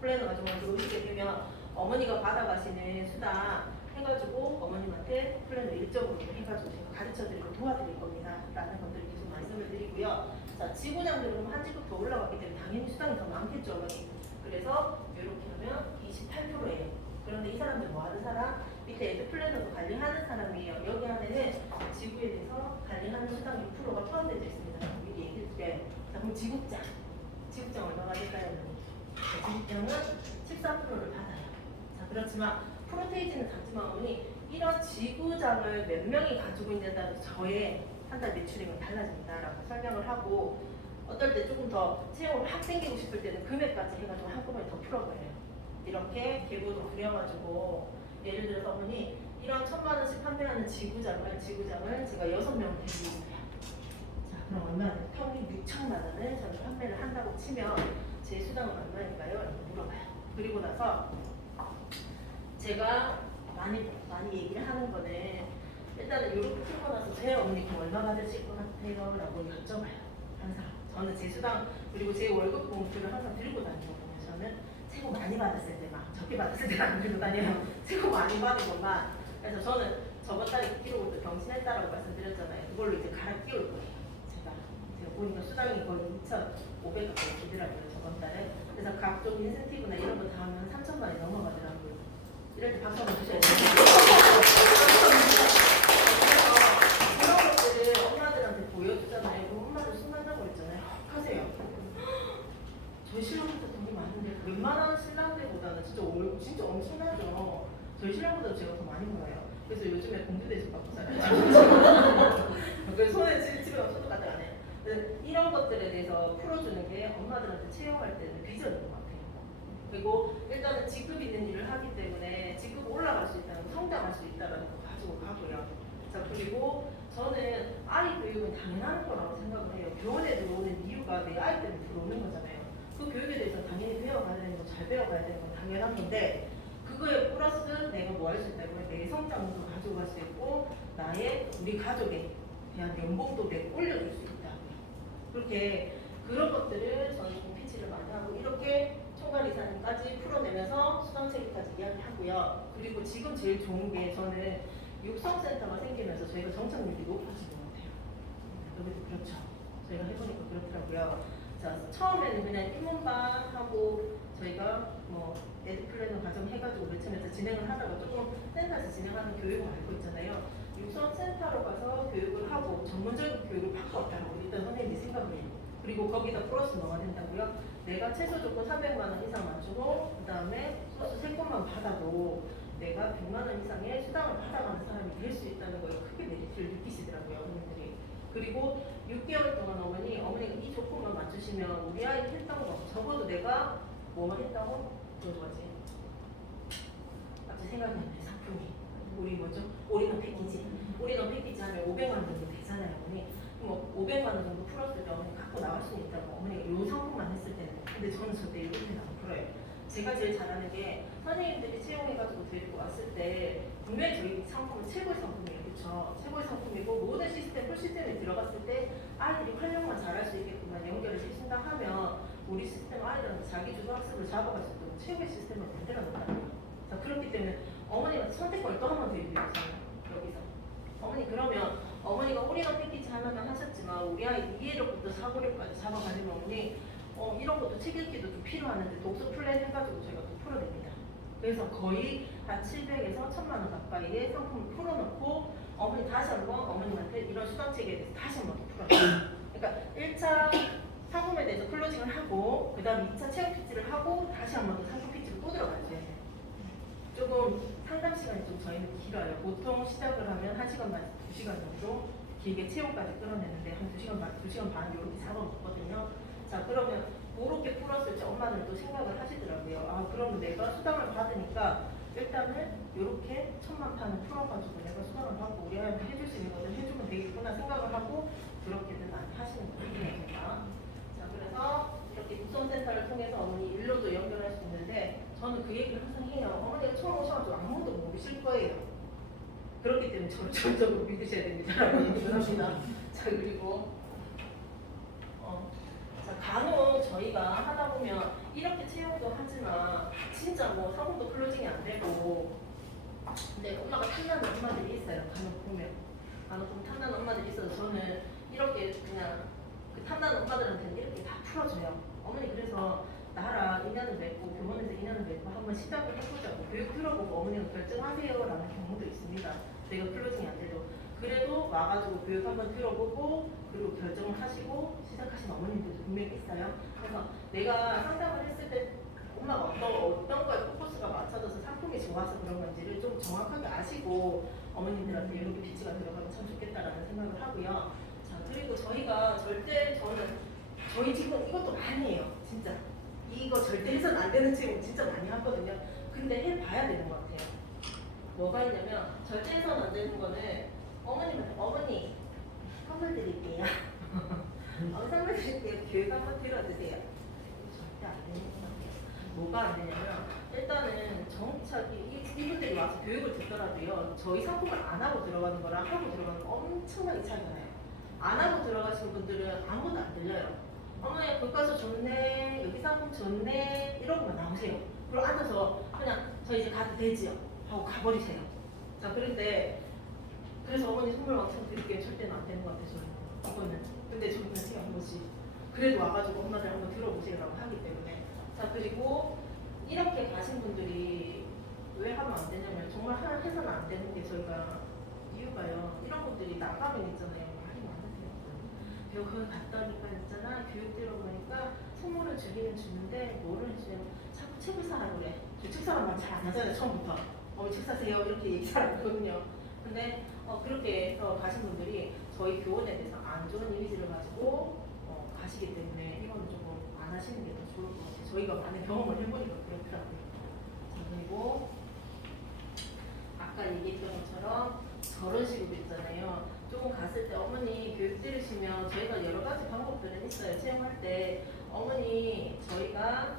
플래너 과정으로 들어오시게 되면 어머니가 받아가시는 수당 해가지고 어머님한테 플래너 일정으로 해가지고 제가 가르쳐드리고 도와드릴 겁니다. 라는 것들을 계속 말씀을 드리고요. 자, 지구장들은 한 직급 더 올라갔기 때문에 당연히 수당이 더 많겠죠. 어머니. 그래서 이렇게 하면 28%예요. 그런데 이 사람들 뭐 하는 사람? 밑에 에드 플래너도 관리하는 사람이에요. 여기 안에는 지구에 대해서 관리하는 수당 6%가 포함되어 있습니다. 미리 얘기해줄게. 자, 그럼 지국장. 지국장 얼마가 될까요? 지국장은 13%를 받아요. 자, 그렇지만 프로테이지는 작지만 어머니 이런 지구장을 몇 명이 가지고 있냐에 따라서 저의 한 달 매출액은 달라집니다라고 설명을 하고 어떨 때 조금 더 채용을 확 생기고 싶을 때는 금액까지 해가지고 한꺼번에 더 풀어버려요. 이렇게 계보도 그려가지고 예를 들어서 어머니 이런 1,000만 원씩 판매하는 지구장을 제가 6명 데리고 있어요. 자, 그럼 얼마나 돼요? 평균 6천만 원을 저는 판매를 한다고 치면 제 수당은 얼마인가요? 이렇게 물어봐요. 그리고 나서 제가 많이 얘기를 하는 거는 일단은 이렇게 풀고 나서 제 어머니 그럼 얼마 받으실 것 같아요? 라고 여쭤봐요. 항상 저는 제 수당 그리고 제 월급 봉투를 항상 들고 다니거든요. 저는 최고 많이 받았을 때만 적게 받았을 때는 안 들고 다녀요. 최고 많이 받은 것만. 그래서 저는 저번 달에 기록을 경신했다라고 말씀드렸잖아요. 그걸로 이제 갈아 끼울 거예요. 제가 보니까 수당이 거의 2,500 가까이 되더라고요. 저번 달에. 그래서 각종 인센티브나 이런 거 다 하면 3천만 원이 넘어가더라고요. 이럴 때 박수 한번 주셔야 돼요. 그런 것들을 엄마들한테 보여주잖아요. 그럼 엄마들 신난다고 했잖아요. 하세요. 저희 신랑보다 돈이 많은데 웬만한 신랑들보다는 진짜 엄청나죠. 저희 신랑보다 제가 더 많이 벌어요. 그래서 요즘에 공주대접 받고 살아요. 그 손에 집에 없어도 가져 안 해요. 이런 것들에 대해서 풀어주는 게 엄마들한테 채용할 때는 비전인 것 같아요. 그리고 일단은 직급 있는 일을 하기 때문에 직급 올라갈 수 있다는, 성장할 수 있다는 거 가지고 가고요. 자, 그리고 저는 아이 교육은 당연한 거라고 생각을 해요. 교원에 들어오는 이유가 내 아이 때문에 들어오는 거잖아요. 그 교육에 대해서 당연히 배워가야 되는 거, 잘 배워가야 되는 건 당연한 건데, 그거에 플러스 내가 뭐 할 수 있다고요? 내 성장도 가져갈 수 있고, 나의 우리 가족에 대한 연봉도 내가 올려줄 수 있다. 그렇게 그런 것들을 저는 좀 피치를 많이 하고, 이렇게 총괄 이사님까지 풀어내면서 수강체계까지 이야기하고요. 그리고 지금 제일 좋은 게 저는 육성센터가 생기면서 저희가 정착률이 높아진 것 같아요. 여기도 그렇죠. 저희가 해보니까 그렇더라고요. 자, 처음에는 그냥 입문반 하고 저희가 뭐 에듀플래너 과정 해가지고 몇 층에서 진행을 하다가 조금 센터에서 진행하는 교육을 알고 있잖아요. 육성센터로 가서 교육을 하고 전문적인 교육을 받고 왔다고 일단 선생님이 생각을 해요. 그리고 거기다 플러스 넣어야 된다고요. 내가 최소 조건 300만 원 이상 맞추고 그 다음에 소스 3건만 받아도 내가 100만 원 이상의 수당을 받아가는 사람이 될 수 있다는 걸 크게 메리트를 느끼시더라고요, 어머님들이. 그리고 6개월 동안 어머니가 이 조건만 맞추시면 우리 아이 했던 거 적어도 내가 뭐만 했다고? 뭐지? 갑자기 생각이 안 나요, 상품이. 우리 뭐죠? 올인원 패키지. 올인원 패키지 하면 500만 원 정도 되잖아요, 어머니. 그럼 500만 원 정도 풀었을 때 어머니 갖고 나갈 수 있다고 어머니가 이 상품만 했을 때는. 근데 저는 절대 이렇게는 안 풀어요. 제가 제일 잘하는 게 선생님들이 채용해가지고 데리고 왔을 때 분명히 저희 상품은 최고의 상품이에요. 그렇죠? 최고의 상품이고 모든 시스템, 풀 시스템에 들어갔을 때 아이들이 활용만 잘할 수 있게끔만 연결을 해준다 하면 우리 시스템 아이들한테 자기 주도 학습을 잡아갈 수 있도록 최고의 시스템을 만들어 놓는다는 거예요. 자, 그렇기 때문에 어머니가 선택권을 또 한 번 더 드리잖아요. 여기서. 어머니 그러면 어머니가 올인원 패키지 하나만 하셨지만 우리 아이 2회로부터 4회로까지 잡아가려면 어머니 이런 것도 책 읽기도 좀 필요하는데 독서 플랜 해가지고 저희가 또 풀어냅니다. 그래서 거의 한 700에서 1000만 원 가까이의 상품을 풀어놓고 어머니 다시 한번 어머님한테 이런 수강책에 대해서 다시 한번 풀어요. 그러니까 1차 상품에 대해서 클로징을 하고 그 다음 2차 체험 피치를 하고 다시 한번 더 상품 피치로 또 들어가죠. 조금 상담 시간이 좀 저희는 길어요. 보통 시작을 하면 1시간 반, 2시간 정도 길게 체험까지 끌어내는데 한 2시간 반, 2시간 반 이렇게 잡아먹거든요. 자, 그러면 그렇게 풀었을 때 엄마는 또 생각을 하시더라고요. 아, 그러면 내가 수당을 받으니까 일단은 이렇게 1000만 판을 풀어가지고 내가 수당을 받고 우리 아이한테 해줄 수 있는 것을 해주면 되겠구나 생각을 하고 그렇게는 많이 하시는 거예요. 자, 그래서 이렇게 육성센터를 통해서 어머니 일로도 연결할 수 있는데 저는 그 얘기를 항상 해요. 어머니가 처음 오셔가지고 아무도 모르실 거예요. 그렇기 때문에 저를 전적으로 믿으셔야 됩니다. 라고 얘기를 합니다. 자, 그리고 자, 간혹 저희가 하다 보면 이렇게 채용도 하지만 진짜 뭐 상품도 클로징이 안 되고 근데 엄마가 탐나는 엄마들이 있어요. 간혹 보면 간혹 좀 탐나는 엄마들이 있어서 저는 이렇게 그냥 그 탐나는 엄마들한테는 이렇게 다 풀어줘요. 어머니 그래서 나랑 인연을 맺고 교원에서 인연을 맺고 한번 시작을 해보자고 교육 들어보고 어머니가 결정하세요 라는 경우도 있습니다. 저희가 클로징이 안 돼도 그래도 와가지고 교육 한번 들어보고 그리고 결정을 하시고 시작하신 어머님들도 분명히 있어요. 그래서 내가 상담을 했을 때 엄마가 어떤 거에 포커스가 맞춰져서 상품이 좋아서 그런 건지를 좀 정확하게 아시고 어머님들한테 이렇게 피치가 들어가면 참 좋겠다라는 생각을 하고요. 자, 그리고 저희가 절대 저희 지금 이것도 많이 해요. 진짜 이거 절대 해서는 안 되는 질문 진짜 많이 하거든요. 근데 해봐야 되는 것 같아요. 뭐가 있냐면 절대 해서는 안 되는 거는 어머님한테 어머니 선물 드릴게요. 선물 드릴게요. 교육 한번 들어주세요. 절대 안 되는 것 같아요. 뭐가 안 되냐면 일단은 정착이 이분들이 와서 교육을 듣더라도요. 저희 상품을 안 하고 들어가는 거랑 하고 들어가는 거 엄청나게 차이가 나요. 안 하고 들어가신 분들은 아무것도 안 들려요. 어머니 교과서 좋네, 여기 상품 좋네 이러고만 나오세요. 그리고 앉아서 그냥 저 이제 가도 되지요 하고 가버리세요. 자, 그런데 그래서 어머니 선물 왕창 드릴게요. 절대는 안 되는 것 같아요. 저는 이거는. 근데 저는 제가 한 번씩 그래도 와가지고 엄마들 한번 들어보시라고 하기 때문에. 자, 그리고 이렇게 가신 분들이 왜 하면 안 되냐면 정말 해서는 안 되는 게 저희가 이유가요. 이런 분들이 나가면 있잖아요. 말이 많으세요. 배우 거기 갔다니까 있잖아. 교육 들어보니까 선물을 주기는 주는데 뭐를 해주냐면 자꾸 책을 사라 그래. 저 책 사람 말 잘 안 하잖아요. 처음부터. 책 사세요. 이렇게 얘기 잘 안 하거든요. 근데 그렇게 해서 가신 분들이 저희 교원에 대해서 안 좋은 이미지를 가지고 가시기 때문에 이거는 조금 안 하시는 게 더 좋을 것 같아요. 저희가 많은 경험을 해보니까 그렇더라고요. 자, 그리고 아까 얘기했던 것처럼 저런 식으로 있잖아요. 조금 갔을 때 어머니 교육 들으시면 저희가 여러 가지 방법들은 있어요. 채용할 때 어머니 저희가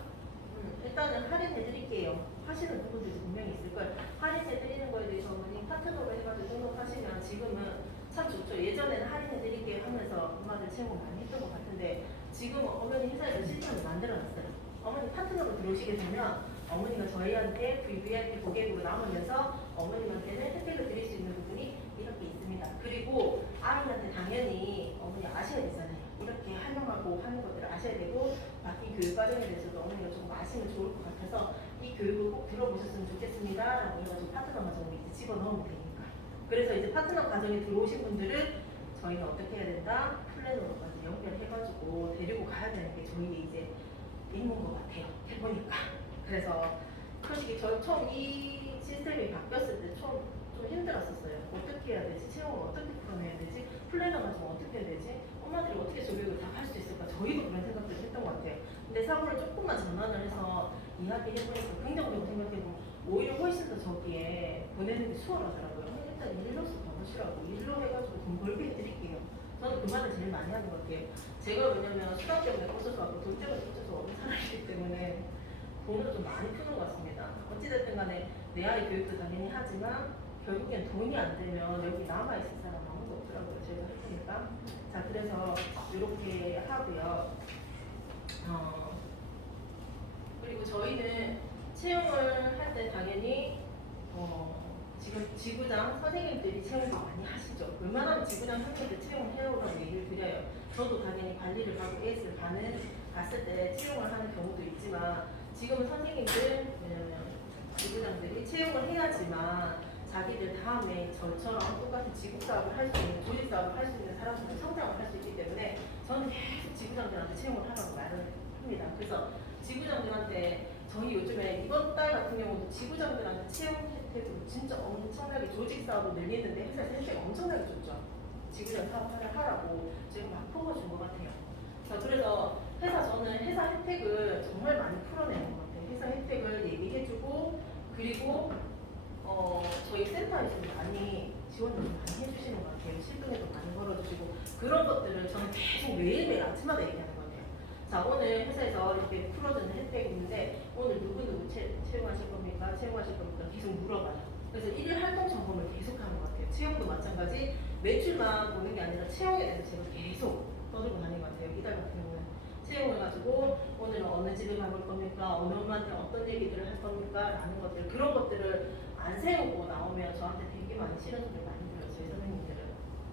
일단은 할인해 드릴게요. 하시는 부분들도 분명히 있을 거예요. 할인해 드리는 거에 대해서 어머니 파트너로 해가지고 등록하시면 지금은 참 좋죠. 예전에는 할인해 드릴게요 하면서 엄마들 채용을 많이 했던 것 같은데 지금은 어머니 회사에서 시스템을 만들어놨어요. 어머니 파트너로 들어오시게 되면 어머니가 저희한테 VVIP 고객으로 남으면서 어머님한테는 혜택을 드릴 수 있는 부분이 이렇게 있습니다. 그리고 아이한테 당연히 어머니 아셔야 되잖아요. 이렇게 활용하고 하는 것들을 아셔야 되고 바뀐 교육 과정에 대해서도 어머니가 조금 아시면 좋을 것 같아서 이 교육을 꼭 들어보셨으면 좋겠습니다 라고 해가지고 파트너 과정에 이제 집어넣으면 되니까. 그래서 이제 파트너 과정에 들어오신 분들은 저희가 어떻게 해야 된다? 플랜으로까지 연결해가지고 데리고 가야 되는 게 저희 이제 있는 것 같아요. 해보니까. 그래서 솔직히 저 처음 이 시스템이 바뀌었을 때 좀 힘들었었어요. 어떻게 해야 되지? 채용을 어떻게 풀어내야 되지? 플래너가 좀 어떻게 해야 되지? 엄마들이 어떻게 조교육을 다 할 수 있을까? 저희도 그런 생각들을 했던 것 같아요. 근데 사고를 조금만 전환을 해서 이야기해보니까 긍정적으로 생각해보면 오히려 훨씬 더 저기에 보내는 게 수월하더라고요. 일단 일로서 받으시라고 일로 해가지고 돈 벌게 해드릴게요. 저는 그 말을 제일 많이 하는 것 같아요. 제가 왜냐면 수당 때문에 꽂혀서 왔고 돈 때문에 꽂혀서 오는 사람이기 때문에 돈을 좀 많이 푸는 것 같습니다. 어찌됐든 간에 내 아이 교육도 당연히 하지만 결국엔 돈이 안 되면 여기 남아있을 사람 아무도 없더라고요. 제가 했으니까. 자, 그래서 이렇게 하고요. 그리고 저희는 채용을 할 때 당연히 지금 지구장 선생님들이 채용을 많이 하시죠. 웬만하면 지구장 선생님들 채용을 해오라고 얘기를 드려요. 저도 당연히 관리를 가고 AS를 갔을 때 채용을 하는 경우도 있지만 지금은 선생님들 왜냐면 지구장들이 채용을 해야지만 자기들 다음에 저처럼 똑같은 지구 사업을 할 수 있는 조직 사업을 할 수 있는 사람들이 성장을 할 수 있기 때문에 저는 계속 지구장들한테 채용을 하라고 말을 합니다. 그래서 지구장들한테 저희 요즘에 이번 달 같은 경우도 지구장들한테 채용 혜택으로 진짜 엄청나게 조직 사업을 늘리는데 회사에서 혜택 엄청나게 줬죠. 지구장 사업 하라고 지금 막 퍼부어준 것 같아요. 자, 그래서 저는 회사 혜택을 정말 많이 풀어내는 것 같아요. 회사 혜택을 얘기해주고 그리고 저희 센터에서 많이 지원을 좀 많이 해주시는 것 같아요. 실동에도 많이 걸어주시고 그런 것들을 저는 계속 매일매일 아침마다 얘기하는 것 같아요. 자, 오늘 회사에서 이렇게 풀어주는 혜택이 있는데 오늘 누구 채용하실 겁니까? 채용하실 겁니까? 계속 물어봐요. 그래서 일일 활동 점검을 계속하는 것 같아요. 채용도 마찬가지 매출만 보는 게 아니라 채용에 대해서 제가 계속 떠들고 다니는 것 같아요. 이달 같은 경우는 채용을 가지고 오늘은 어느 집에 가볼 겁니까? 어느 엄마한테 어떤 얘기들을 할 겁니까? 라는 것들 그런 것들을 안 세우고 나오면 저한테 되게 많이 싫은 소리 많이 들어요. 저희 선생님들은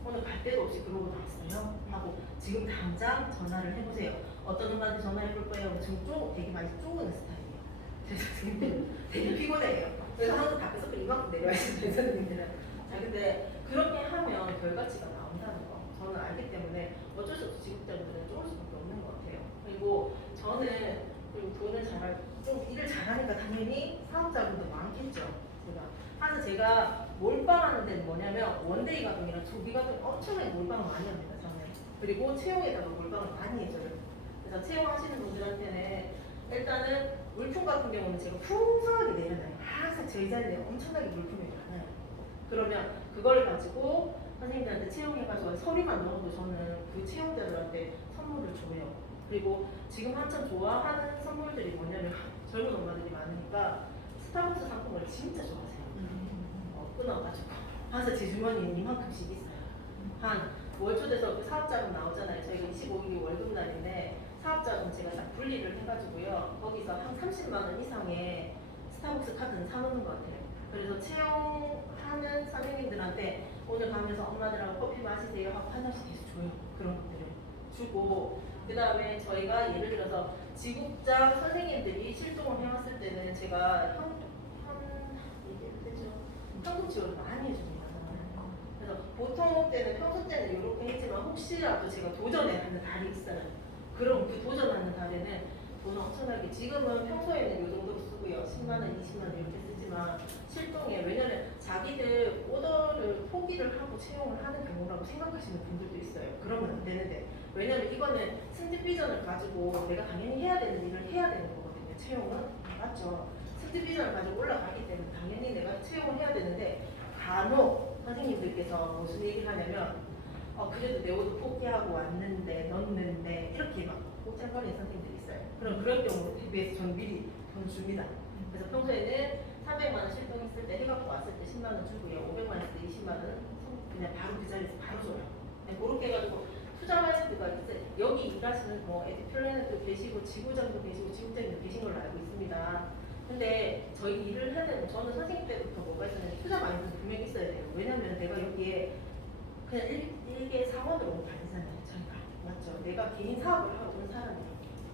오늘 갈 데도 없이 그러고 나왔어요 하고 지금 당장 전화를 해보세요. 어떤 엄마한테 전화해볼 거예요. 지금 되게 많이 쪼는 스타일이에요. 제 선생님들은 되게 피곤해요. 그래서 항상 다크서클 이만큼 내려와있어요. 제 선생님들은. 자, 근데 그렇게 하면 결과치가 나온다는 거 저는 알기 때문에 어쩔 수 없이 지급자분들은 쪼을 수밖에 없는 것 같아요. 그리고 저는 그리고 돈을 좀 일을 잘하니까 당연히 사업자분도 많겠죠. 제가 몰빵하는 데는 뭐냐면 원데이 가동이랑 조비 가동 엄청나게 몰빵을 많이 합니다. 저는. 그리고 채용에다가 몰빵을 많이 해줘요. 그래서 채용하시는 분들한테는 일단은 물품 같은 경우는 제가 풍성하게 내려놔요. 항상 저희 자리에 엄청나게 물품이 많아요. 그러면 그걸 가지고 선생님들한테 채용해가지고 서류만 넣어도 저는 그 채용자들한테 선물을 줘요. 그리고 지금 한참 좋아하는 선물들이 뭐냐면 젊은 엄마들이 많으니까 스타벅스 상품을 진짜 좋아하세요. 끊어가지고 항상 제 주머니에 이만큼씩 있어요. 한 월초돼서 사업자금 나오잖아요. 저희가 25일이 월급날인데 사업자금 제가 딱 분리를 해가지고요. 거기서 한 30만 원 이상의 스타벅스 카드는 사놓는 것 같아요. 그래서 채용하는 선생님들한테 오늘 가면서 엄마들하고 커피 마시세요 하고 한 잔씩 계속 줘요. 그런 것들을 주고, 그 다음에 저희가 예를 들어서 지국장 선생님들이 실종을 해왔을 때는 제가 얘기해도 되죠? 현금 지원을 많이 해줍니다. 그래서 보통 때는 평소 때는 이렇게 했지만 혹시라도 제가 도전하는 달이 있어요. 그럼 그 도전하는 달에는 돈 엄청나게, 지금은 평소에는 이 정도 쓰고요. 10만 원, 20만 원 이렇게 쓰지만 실동에, 왜냐면 자기들 오더를 포기를 하고 채용을 하는 경우라고 생각하시는 분들도 있어요. 그러면 안 되는데, 왜냐면 이거는 승진 비전을 가지고 내가 당연히 해야 되는 일을 해야 되는 거거든요. 채용은 맞죠? 승진 비전을 가지고 올라가기 때문에 당연히 내가 채용을 해야 되는데, 간혹 선생님들께서 무슨 얘기를 하냐면 그래도 내 옷 포기하고 왔는데 넣는데 이렇게 막 꼼짝거리는 선생님들이 있어요. 그럼 그런 경우에 대비해서 저는 미리 돈 줍니다. 그래서 평소에는 300만 원 실동했을 때 해갖고 왔을 때 10만 원 주고요. 500만 원 했을 때 20만 원 그냥 바로 그 자리에서 바로 줘요. 네, 그렇게 해가지고 투자마인드가 있어요. 여기 일하시는 뭐 에듀플래너도 계시고 지구장도 계시고 지구장도 계신 걸로 알고 있습니다. 근데 저희 일을 하는, 저는 선생님 때부터 뭐가 있었는데 투자 마인드는 분명히 있어야 돼요. 왜냐면 내가 여기에 그냥 일개 사원으로 온 게 아니잖아요. 저희가 맞죠? 내가 개인 사업을 하고 온 사람이에요.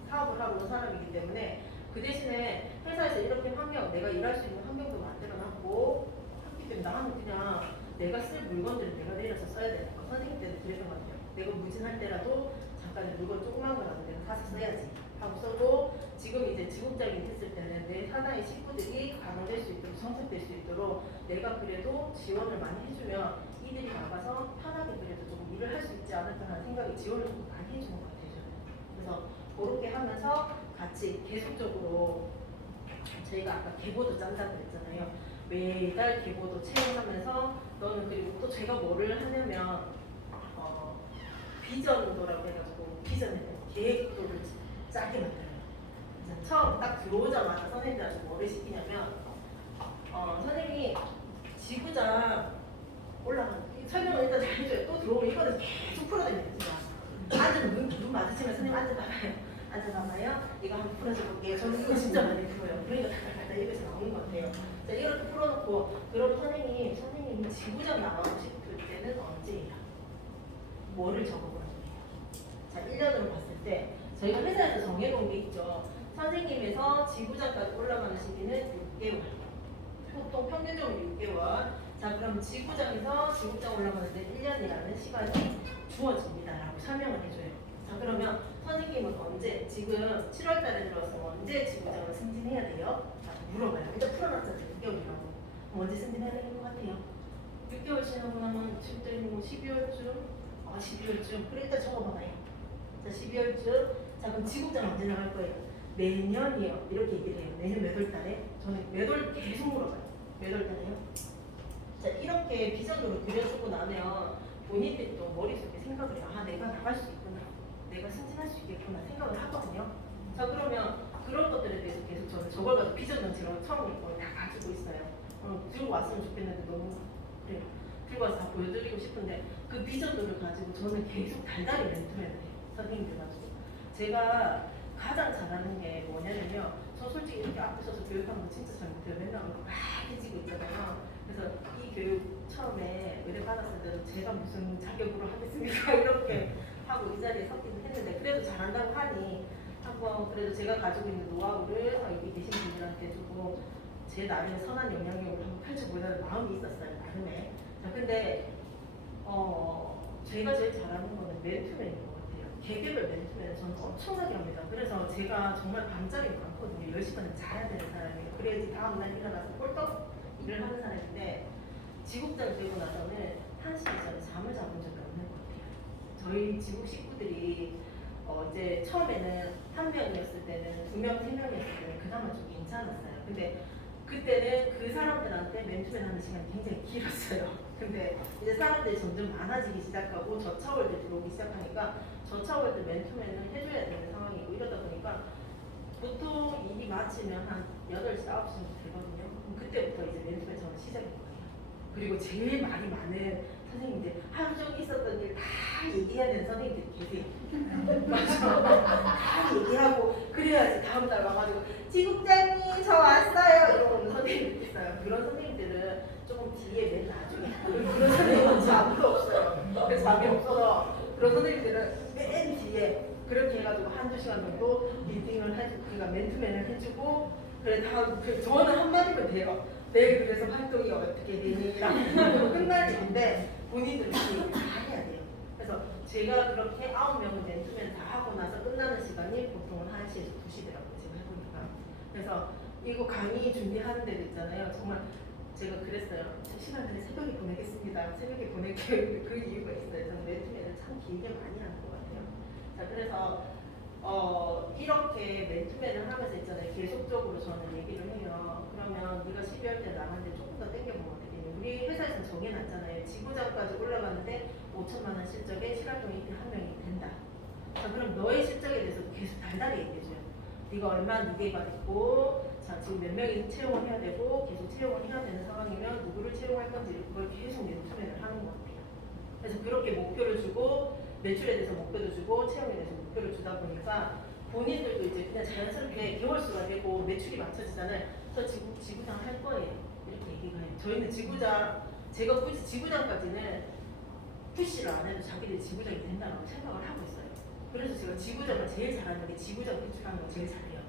사업을 하고 온 사람이기 때문에 그 대신에 회사에서 이렇게 환경, 내가 일할 수 있는 환경도 만들어놨고 했기 때문에 나는 그냥 내가 쓸 물건들을 내가 내려서 써야 되는 거. 선생님 때도 그랬던 것 같아요. 내가 무진할 때라도 잠깐 물건 조그만 거라도 내가 사서 써야지 하고 써도, 지금 이제 지국장이 됐을 때는 내 산하의 식구들이 가동될 수 있도록, 성숙될 수 있도록 내가 그래도 지원을 많이 해주면 이들이 나가서 편하게 그래도 조금 일을 할 수 있지 않을까 하는 생각이, 지원을 좀 많이 해주는 것 같아요. 그래서 그렇게 하면서 같이 계속적으로 저희가 아까 계보도 짠다고 그랬잖아요. 매달 계보도 채용하면서, 너는 그리고 또 제가 뭐를 하냐면 비전도라고 해가지고 비전에 대한 계획도를 짜게 만들어요. 그래서 처음 딱 들어오자마자 선생님들한테 뭐를 시키냐면 선생님 지구장 올라가는 설명을 일단 잘 해줘요. 또 들어오면 이거는 계속 풀어내면 제가 앉으면 눈 마주치면 선생님 앉아봐요. 앉아봐봐요. 이거 한번 풀어줘볼게요. 저는 이거 진짜 많이 풀어요. 그러니까 달달달 입에서 나오는 것 같아요. 자, 이렇게 풀어놓고, 그럼 선생님이 지구장 나가고 싶을 때는 언제예요? 뭐를 적어보라고 해요? 자, 1년으로 봤을 때 저희가 회사에서 정해놓은 게 있죠. 선생님에서 지구장까지 올라가는 시기는 6개월. 보통 평균적으로 6개월. 자, 그럼 지구장에서 지구장 올라가는데 1년이라는 시간이 주어집니다라고 설명을 해줘요. 자, 그러면 선생님은 언제, 지금 7월달에 들어서 언제 지구장을 승진해야 돼요? 자, 물어봐요. 일단 풀어놨잖아요. 6개월이라고. 언제 승진해야 되는 것 같아요? 6개월 지나고 나면 지금 때는 뭐 12월쯤? 12월쯤. 그래, 일단 적어봐봐요. 자, 12월쯤. 자, 그럼 지구장 언제 나갈 거예요? 내년이요. 이렇게 얘기를 해요. 내년 몇 월 달에? 저는 몇 월 계속 물어봐요. 몇 월 달에요? 자, 이렇게 비전으로 그려주고 나면 본인들이 또 머릿속에 생각을 해요. 아, 내가 나갈 수 있구나. 내가 승진할 수 있겠구나 생각을 하거든요. 자, 그러면 그런 것들에 대해서 계속 저는 저걸 가지고 비전 전체로 처음에 거의 다 가지고 있어요. 들고 왔으면 좋겠는데 너무 그래요. 들고 와서 다 보여드리고 싶은데 그 비전들을 가지고 저는 계속 달달이 멘토를 해요. 선생님들 가지고. 제가 가장 잘하는 게 뭐냐면요. 저 솔직히 이렇게 앞에 서서 교육하는 거 진짜 잘 못해요. 맨날 막 해지고 있잖아요. 그래서 이 교육 처음에 의뢰 받았을 때도 제가 무슨 자격으로 하겠습니까? 이렇게 하고 이 자리에 섰기도 했는데, 그래도 잘한다고 하니 한번 그래도 제가 가지고 있는 노하우를 여기 계신 분들한테 주고 제 나름의 선한 영향력을 한번 펼쳐보려는 마음이 있었어요. 나름에. 자, 근데 제가 제일 잘하는 거는 맨투맨인 것 같아요. 개개별 맨투맨을 저는 엄청나게 합니다. 그래서 제가 정말 밤잠이 많거든요. 10시간은 자야 되는 사람이에요. 그래야지 다음날 일어나서 꼴떡 일을 하는 사람인데, 지국장 되고 나서는 1시 이전에 잠을 자본 적이 없는 것 같아요. 저희 지국 식구들이 이제 처음에는 1명이었을 때는 2명, 3명이었을 때는 그나마 좀 괜찮았어요. 근데 그때는 그 사람들한테 맨투맨 하는 시간이 굉장히 길었어요. 근데 이제 사람들이 점점 많아지기 시작하고 저차월들 들어오기 시작하니까 저차월들 맨투맨을 해줘야 되는 상황이고, 이러다 보니까 보통 일이 마치면 한 8시, 9시 정도 되거든요. 그럼 그때부터 이제 맨투맨 저는 시작인 거예요. 그리고 제일 말이 많은 선생님들, 하루 종일 있었던 일 다 얘기해야 되는 선생님들이 계세요. 맞아. 다 얘기하고 그래야지 다음 달 와가지고 지국장님 저 왔어요 이러고 오는 선생님들 있어요. 그런 선생님들은 또 미팅을 해주고, 그러니까 맨투맨을 해주고, 그래 다음 저는 한마디면 돼요. 내일 그래서 활동이 어떻게 되니? 라고 끝날 일인데 본인들이 다 해야 돼요. 그래서 제가 그렇게 9명을 맨투맨 다 하고 나서 끝나는 시간이 보통은 1시에서 2시더라고요. 제가 해보니까. 그래서 이거 강의 준비하는 데도 있잖아요. 정말 제가 그랬어요. 시간을 새벽에 보내겠습니다. 새벽에 보낼게요. 그 이유가 있어요. 저는 맨투맨을 참 길게 많이 하는 것 같아요. 자, 그래서 이렇게 맨투맨을 하면서 있잖아요. 계속적으로 저는 얘기를 해요. 그러면 네가 12월 때 나갔는데 조금 더 땡겨보면 어떻겠냐. 우리 회사에서 정해놨잖아요. 지부장까지 올라가는데 5천만 원 실적에 실활동 이익 한 명이 된다. 자, 그럼 너의 실적에 대해서 계속 달달이 얘기해줘요. 네가 얼마 누계가 됐고, 자 지금 몇 명이 채용을 해야 되고 계속 채용을 해야 되는 상황이면 누구를 채용할 건지 그걸 계속 맨투맨을 하는 것 같아요. 그래서 그렇게 목표를 주고 매출에 대해서 목표도 주고 채용에 대해서 목표를 주다 보니까 본인들도 이제 그냥 자연스럽게 개월수가 되고 매출이 맞춰지잖아요. 저 지부장 할 거예요. 이렇게 얘기가 해요. 저희는 지부장, 제가 굳이 지부장까지는 푸시를 안 해도 자기들이 지부장이 된다고 생각을 하고 있어요. 그래서 제가 지부장을 제일 잘하는 게 지부장 배출하는 거 제일 잘해요.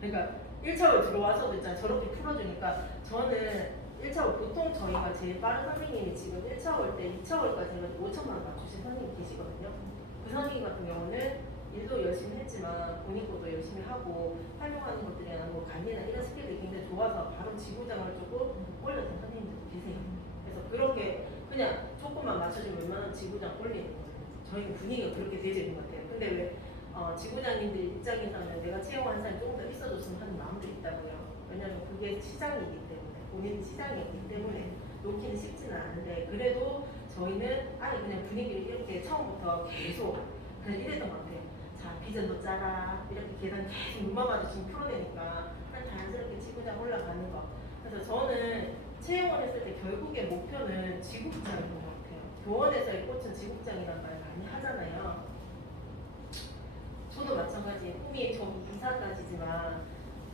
그러니까 1차월 들어와서도 있잖아요. 저렇게 풀어주니까 저는 1차월 보통 저희가 제일 빠른 선생님이 지금 1차월 때 2차월까지 해가지고 5천만 원 맞추신 선생님이 계시거든요. 그 선생님 같은 경우는 일도 열심히 했지만 본인 것도 열심히 하고 활용하는 것들이나 뭐 강의나 이런 스킬이 굉장히 좋아서 바로 지부장을 주고 올렸던 선생님들도 계세요. 그래서 그렇게 그냥 조금만 맞춰주면 웬만하면 지부장 올리는 거예요. 저희는 분위기가 그렇게 되어 있는 것 같아요. 근데 왜 지부장님들 입장에서는 내가 채용한 사람이 조금 더 있어줬으면 하는 마음도 있다고요. 왜냐하면 그게 시장이기 때문에 본인 시장이기 때문에 놓기는 쉽지는 않은데 그래도 저희는 아예 그냥 분위기를 이렇게 처음부터 계속 그냥 이랬던 것 같아요. 자 비전도 짜라 이렇게 계단 계속 눈만 마주치면 풀어내니까 그냥 자연스럽게 지부장 올라가는 거. 그래서 저는 채용을 했을 때 결국의 목표는 지국장인 것 같아요. 교원에서의 꽃은 지국장이라는 말 많이 하잖아요. 저도 마찬가지 꿈이 저 이사까지지만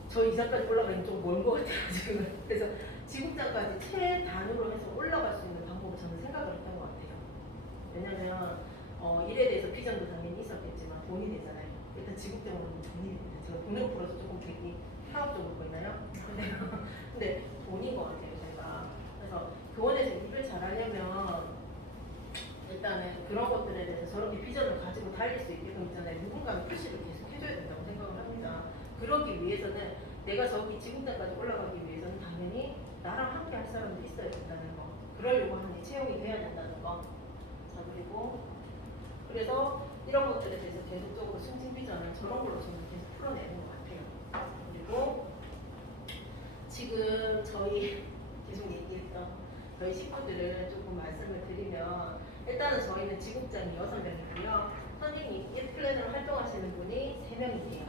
저 이사까지 올라가긴 좀 먼 것 같아요 지금. 그래서 지국장까지 최단으로 해서 올라갈 수 있는 방법을 저는 생각을 했던 것 같아요. 왜냐면 일에 대해서 비전도 당연히 있었겠지만 돈이 되잖아요. 일단 지국장으로 돈이 됩니다. 제가 돈으로 풀어서 조금 되게 파업적으로 보이나요? 근데 돈인 것 같아요 제가. 그래서 교원에서 일을 잘하려면 일단은 그런 것들에 대해서 저렇게 비전을 가지고 달릴 수 있게끔 있잖아요. 누군가는 푸시를 계속 해줘야 된다고 생각을 합니다. 그러기 위해서는 내가 저기 지금까지 올라가기 위해서는 당연히 나랑 함께 할 사람도 있어야 된다는 거. 그러려고 하니 채용이 돼야 된다는 거. 자 그리고 그래서 이런 것들에 대해서 계속적으로 승진 비전을 저런 걸로 저는 계속 풀어내는 것 같아요. 그리고 지금 저희 계속 얘기했던 저희 식구들을 조금 말씀을 드리면 일단은 저희는 지국장이 6명이고요. 선생님, 이 플래너로 활동하시는 분이 3명이세요.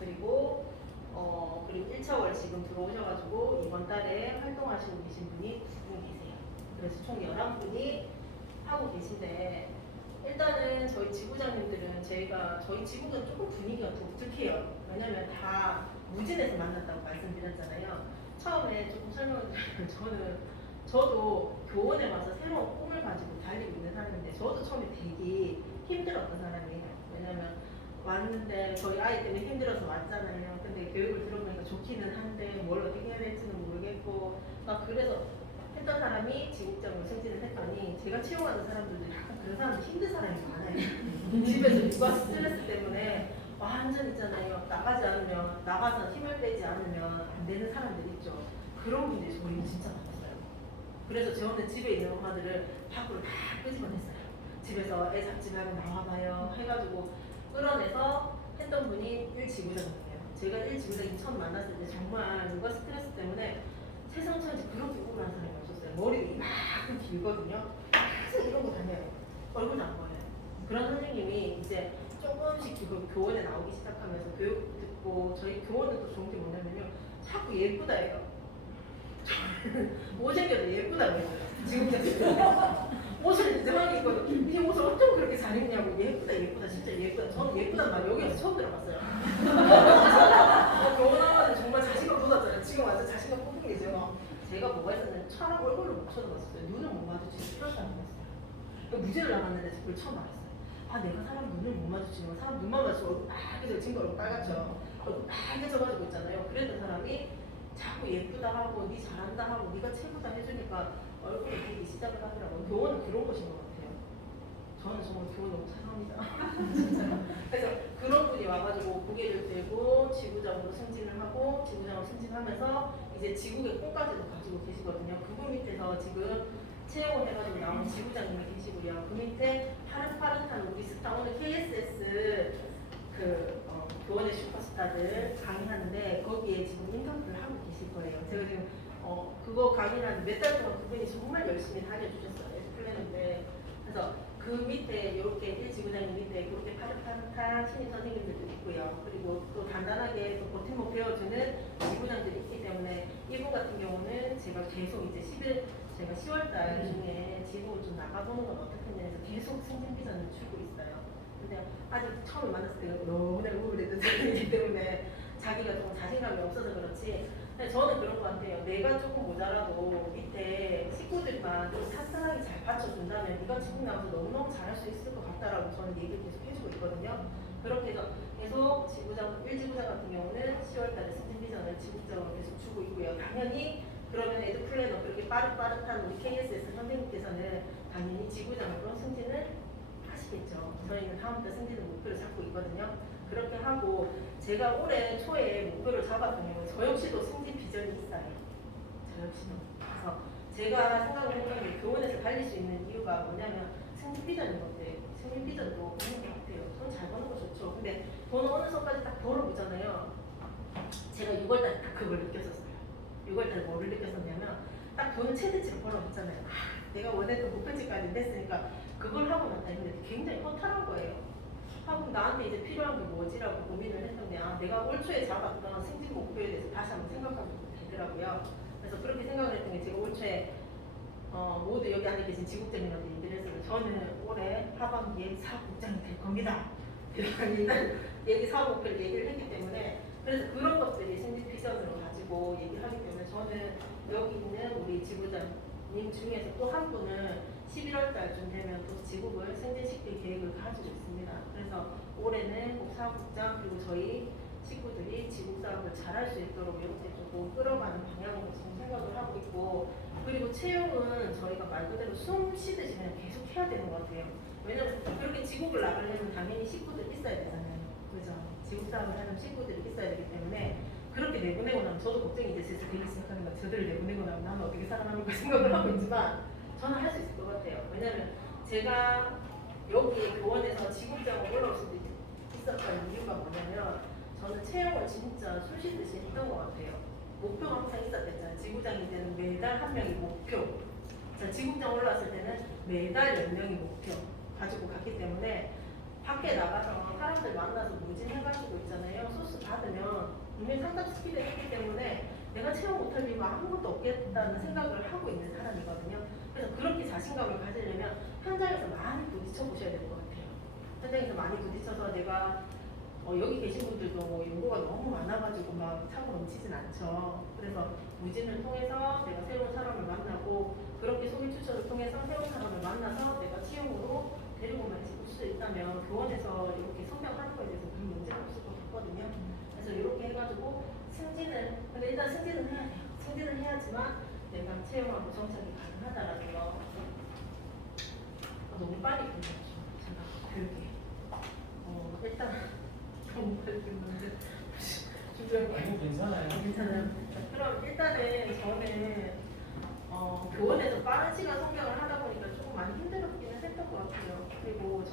그리고 1차월 지금 들어오셔가지고 이번 달에 활동하시고 계신 분이 9분 계세요. 그래서 총 11분이 하고 계신데 일단은 저희 지부장님들은 저희 지부는 조금 분위기가 독특해요. 왜냐면 다 무진에서 만났다고 말씀드렸잖아요. 처음에 조금 설명을 드리면 저도 교원에 와서 새로운 꿈을 가지고 달리고 있는 사람인데 저도 처음에 되게 힘들었던 사람이에요. 왜냐면 왔는데 저희 아이 때문에 힘들어서 왔잖아요. 근데 교육을 들어보니까 좋기는 한데 뭘 어떻게 해야 될지는 모르겠고 막 그래서 했던 사람이 지국장으로 승진을 했더니 제가 채용하는 사람들도 약간 그런 사람들 힘든 사람이 많아요. 집에서 육아 스트레스 때문에 완전 있잖아요. 나가서 힘을 빼지 않으면 안 되는 사람들 있죠. 그런 분들이 저희는 진짜 많았어요. 그래서 저는 집에 있는 엄마들을 밖으로 다 끄집어냈어요. 집에서 애 잡지 말고 나와봐요 해가지고 끌어내서 했던 분이 1지부장이에요. 제가 1지부장이 처음 만났을 때 정말 육아 스트레스 때문에 세상 천지 그렇게 우울한 사람이 없었어요. 머리가 이만큼 길거든요. 항상 이러고 다녀요. 얼굴도 안 보여요. 그런 선생님이 이제 조금씩 교원에 나오기 시작하면서 교육 듣고 저희 교원은 또 좋은 게 뭐냐면요. 자꾸 예쁘다 해요. 못생겨도 예쁘다고 해요. 지금 옷을 이상하게 입고 이 옷을 어쩜 그렇게 잘 입냐고 예쁘다 진짜 예쁘다. 저는 예쁘단 말 여기 와서 처음 들어봤어요. 교원하면 정말 자신감 돋았잖아요. 지금 완전 자신감 뽑은 게죠. 제가 뭐가 있었는데 차라리 얼굴을 못 쳐다봤어요. 눈을 못 마주치고 그런 사람이었어요. 무죄를 나갔는데 그걸 처음 알았어요. 내가 사람 눈을 못 마주치는 거, 사람 눈만 마주치면 얼굴 빨개져진 거로 빨갛죠. 얼굴 빨개져가지고 있잖아요. 그랬던 사람이 자꾸 예쁘다 하고 니 잘한다 하고 니가 최고다 해주니까 얼굴이 되기 시작을 하더라고요. 교원은 그런 것인 것 같아요. 저는 정말 교원 너무 사랑합니다. 진짜로. 그래서 그런 분이 와가지고 고개를 들고 지구장으로 승진을 하고 지구장으로 승진하면서 이제 지국의 꿈까지도 가지고 계시거든요. 그분 밑에서 지금 채용을 해가지고 나온 지구장님이 계시고요. 그 밑에 파릇파릇한 우리 스타 오늘 KSS 교원의 슈퍼스타들 강의하는데 거기에 지금 인턴들을 하고 계실 거예요. 제가 지금 그거 강의를 몇 달 동안 그분이 정말 열심히 다녀주셨어요. 플래너인데 그래서 그 밑에 이렇게 1지구장님 밑에 그렇게 파릇파릇한 신입 선생님들도 있고요. 그리고 또 단단하게 또 버팀목 배워주는 지구장들이 있기 때문에 이분 같은 경우는 제가 계속 이제 10월달 중에 지구를 좀 나가보는 건 어떻겠냐 해서 계속 승진 비전을 주고 있어요. 근데 아직 처음 만났을 때가 너무나 우울했던 사람이기 때문에 자기가 좀 자신감이 없어서 그렇지. 근데 저는 그런 것 같아요. 내가 조금 모자라도 밑에 식구들만 좀 탄탄하게 잘 받쳐준다면 네가 지금 나와서 너무너무 잘할 수 있을 것 같다라고 저는 얘기를 계속 해주고 있거든요. 그렇게 해서 계속 지구장, 1지구장 같은 경우는 10월달에 승진 비전을 지구장으로 계속 주고 있고요. 당연히 그러면 에드 플래너 그렇게 빠릇빠릇한 우리 KSS 선생님께서는 당연히 지구장으로 승진을 하시겠죠. 저희는 다음부터 승진을 목표를 잡고 있거든요. 그렇게 하고 제가 올해 초에 목표를 잡았던 경우는 저 역시도 승진 비전이 있어요. 저 역시도. 그래서 제가 생각을 했던 게 교원에서 달릴 수 있는 이유가 뭐냐면 승진 비전인 건데 승진 비전도 있는 것 같아요. 돈 잘 버는 거 좋죠. 근데 돈 어느 선까지 딱 벌어보잖아요. 제가 6월달에 딱 그걸 느꼈었어요. 6월달에 뭐를 느꼈었냐면 딱 돈 최대치로 벌어봤잖아요. 내가 원했던 목표치까지 냈으니까 그걸 하고 났다 했는데 굉장히 허탈한 거예요. 하고 나한테 이제 필요한 게 뭐지라고 고민을 했는데 내가 올 초에 잡았던 승진 목표에 대해서 다시 한번 생각하게 되더라고요. 그래서 그렇게 생각을 했던 게 제가 올 초에 모두 여기 안에 계신 지국장님한테 얘기를 했어요. 저는 올해 하반기에 사업국장이 될 겁니다. 일단 사업 목표를 얘기를 했기 때문에 그래서 그런 것들이 승진 비전으로 가지고 얘기를 하기 때문에 저는 여기 있는 우리 지부장님 중에서 또 한 분은 11월 달쯤 되면 또 지국을 승진시킬 계획을 가지고 있습니다. 그래서 올해는 꼭 사업국장 그리고 저희 식구들이 지국 사업을 잘할 수 있도록 이렇게 조금 끌어가는 방향으로 지금 생각을 하고 있고 그리고 채용은 저희가 말 그대로 숨 쉬듯이 그냥 계속 해야 되는 것 같아요. 왜냐면 그렇게 지국을 나가려면 당연히 식구들 있어야 되잖아요. 그죠? 지국 사업을 하는 식구들이 있어야 되기 때문에 그렇게 내보내고 나면 저도 걱정이 이제 슬슬 되기 시작하는 거예요. 저들을 내보내고 나면 나는 어떻게 살아남을까 생각을 하고 있지만 저는 할 수 있을 것 같아요. 왜냐면 제가 여기 교원에서 지국장으로 올라올 수도 있었던 이유가 뭐냐면 저는 채용을 진짜 술시듯이 했던 것 같아요. 목표가 항상 있었댔잖아요. 지구장이 되는 매달 한 명이 목표. 자, 지국장 올라왔을 때는 매달 몇 명이 목표 가지고 갔기 때문에 밖에 나가서 사람들 만나서 무진해가지고 있잖아요. 소스 받으면 분명히 상담 스킬을 했기 때문에 내가 채용 못할 이유가 아무것도 없겠다는 생각을 하고 있는 사람이거든요. 그래서 그렇게 자신감을 가지려면 현장에서 많이 부딪혀 보셔야 될 것 같아요. 현장에서 많이 부딪혀서 내가 여기 계신 분들도 뭐 연구가 너무 많아가지고 막 차고 넘치진 않죠. 그래서 무진을 통해서 내가 새로운 사람을 만나고 그렇게 소개 추천을 통해서 새로운 사람을 만나서 내가 채용으로 데리고만 올 수 있다면 교원에서 이렇게 성장하는 거에 대해서 별 문제가 없을 것 같거든요. 그래서 이렇게 해가지고 승진을 근데 일단 승진은 해야 돼요. 승진을 해야지만 내가 채용하고 정착이 가능하다라는 거. 너무 빨리 끝났죠. 제가 그렇게 일단 너무 빨리 끝났는데 아니 괜찮아요. 괜찮아요. 그럼 일단은 저는 교원에서 빠른 시간 성장을 하다 보니까 조금 많이 힘들었기는 했던 것 같아요. 그리고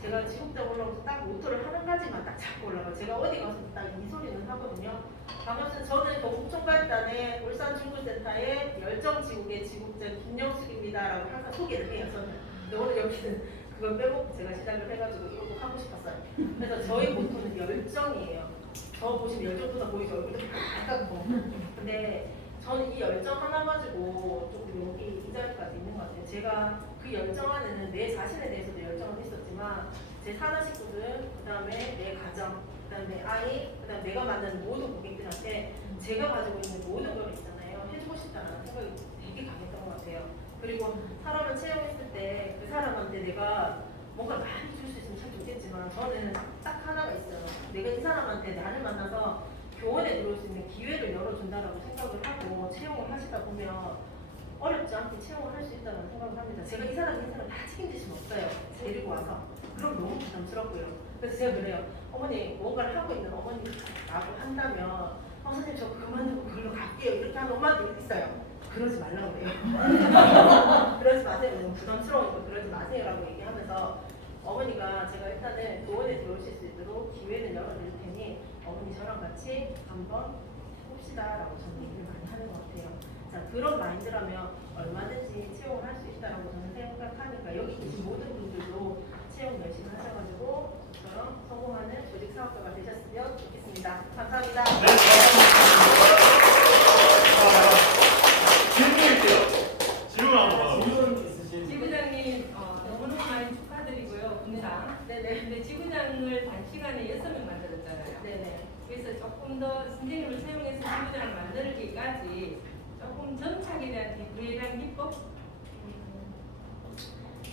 제가 지국장 올라오면서 딱 모토를 한 가지만 딱 잡고 올라가요. 제가 어디 가서 딱 이 소리는 하거든요. 반갑습니다. 저는 경북총괄단의 울산중구센터의 열정지국의 지국장 김영숙입니다라고 항상 소개를 해요. 저는. 근데 오늘 여기는 그걸 빼먹고 제가 시작을 해가지고 이거 하고 싶었어요. 그래서 저희 모토는 열정이에요. 저 보시면 열정보다 보이죠? 얼굴도 빨갛고. 근데 저는 이 열정 하나 가지고 조금 여기 이 자리까지 있는 것 같아요. 제가 그 열정 안에는 내 자신에 대해서도 열정은 있었지만 제 사나 식구들, 그 다음에 내 가정, 그 다음에 내 아이, 그 다음에 내가 만나는 모든 고객들한테 제가 가지고 있는 모든 걸 있잖아요. 해주고 싶다는 생각이 되게 강했던 것 같아요. 그리고 사람을 채용했을 때 그 사람한테 내가 뭔가 많이 줄 수 있으면 참 좋겠지만 저는 딱 하나가 있어요. 내가 이 사람한테 나를 만나서 교원에 들어올 수 있는 기회를 열어준다라고 생각을 하고 채용을 하시다 보면 어렵지 않게 채용을 할 수 있다는 생각을 합니다. 제가 이 사람 다 책임질 수는 없어요. 데리고 와서. 그럼 너무 부담스럽고요. 그래서 제가 그래요. 어머니 뭔가를 하고 있는 어머니라고 한다면 선생님 저 그만두고 그걸로 갈게요. 이렇게 하는 엄마들이 있어요. 그러지 말라고 해요. 그러지 마세요. 너무 부담스러우니까 그러지 마세요라고 얘기하면서 어머니가 제가 일단은 교원에 들어오실 수 있도록 기회를 열어드릴 테니 어머니 저랑 같이 한번 봅시다라고 저는 얘기를 많이 하는 것 같아요. 자, 그런 마인드라면 얼마든지 채용을 할 수 있다라고 저는 생각하니까 여기 계신 모든 분들도 채용 열심히 하셔가지고 저처럼 성공하는 조직 사업가가 되셨으면 좋겠습니다. 감사합니다. 네, 질문할게요. 질문 한번 받아보세요. 질문 있으신 지부장님 너무너무 많이 축하드리고요. 분상. 네네. 근데 지부장을 단시간에 6명 만들었잖아요. 네네. 그래서 조금 더 선생님을 채용해서 지부장을 만들기까지 조금 정착에 대한 그에 대한 기법?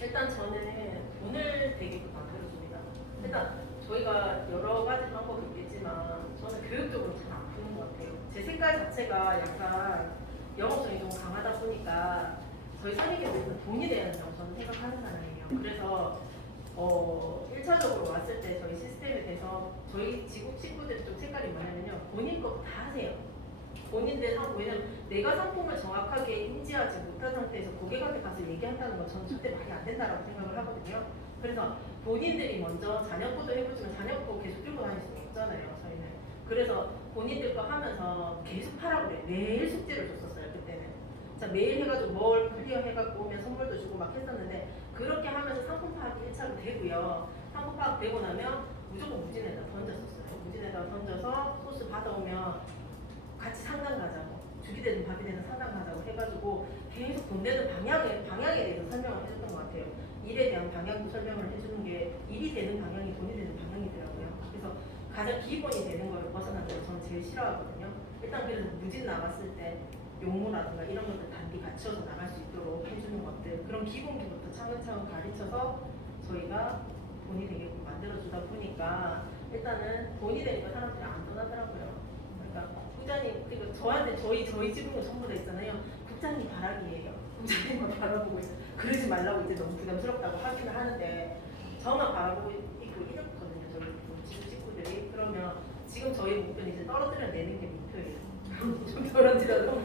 일단 저는 돈을 되게 만들어줍니다. 일단 저희가 여러 가지 방법이 있겠지만 저는 교육적으로 잘 안 푸는 것 같아요. 제 색깔 자체가 약간 영업성이 좀 강하다 보니까 저희 선생님들은 돈이 돼야 된다고 저는 생각하는 사람이에요. 그래서 1차적으로 왔을 때 저희 시스템에 대해서 저희 지국 친구들이 좀 색깔이 뭐냐면요. 본인 거 다 하세요. 본인들 상품, 왜냐면 내가 상품을 정확하게 인지하지 못한 상태에서 고객한테 가서 얘기한다는 건 저는 절대 말이 안 된다고 생각을 하거든요. 그래서 본인들이 먼저 자녀 거도 해보지만 자녀 거 계속 들고 다닐 수는 없잖아요, 저희는. 그래서 본인들 거 하면서 계속 하라고 그래요. 매일 숙제를 줬었어요, 그때는. 자, 매일 해가지고 뭘 클리어 해갖고 오면 선물도 주고 막 했었는데 그렇게 하면서 상품 파악이 1차로 되고요. 상품 파악 되고 나면 무조건 무진에다 던졌었어요. 무진에다 던져서 소스 받아오면 같이 상담 가자고 주기 되든 밥이 되든 상담 가자고 해가지고 계속 돈 되는 방향에 대해서 설명을 해줬던 것 같아요. 일에 대한 방향도 설명을 해주는 게 일이 되는 방향이 돈이 되는 방향이더라고요. 그래서 가장 기본이 되는 걸 벗어나는 걸 저는 제일 싫어하거든요. 일단 그래서 무진 나갔을 때 용무라든가 이런 것들 단디 갖춰서 나갈 수 있도록 해주는 것들 그런 기본기부터 차근차근 가르쳐서 저희가 돈이 되게끔 만들어주다 보니까 일단은 돈이 되니까 사람들이 안 떠나더라고요. 그러니까 국장님, 그리고 저한테 저희 지분은 전부 다 있잖아요. 국장님 바라기예요. 국장님만 바라보고 있어요. 그러지 말라고 이제 너무 부담스럽다고 하기는 하는데 저만 바라보고 있고 이랬거든요. 저희 지부 식구들이. 그러면 지금 저희 목표는 이제 떨어뜨려내는 게 목표예요. 좀 떨어뜨려도.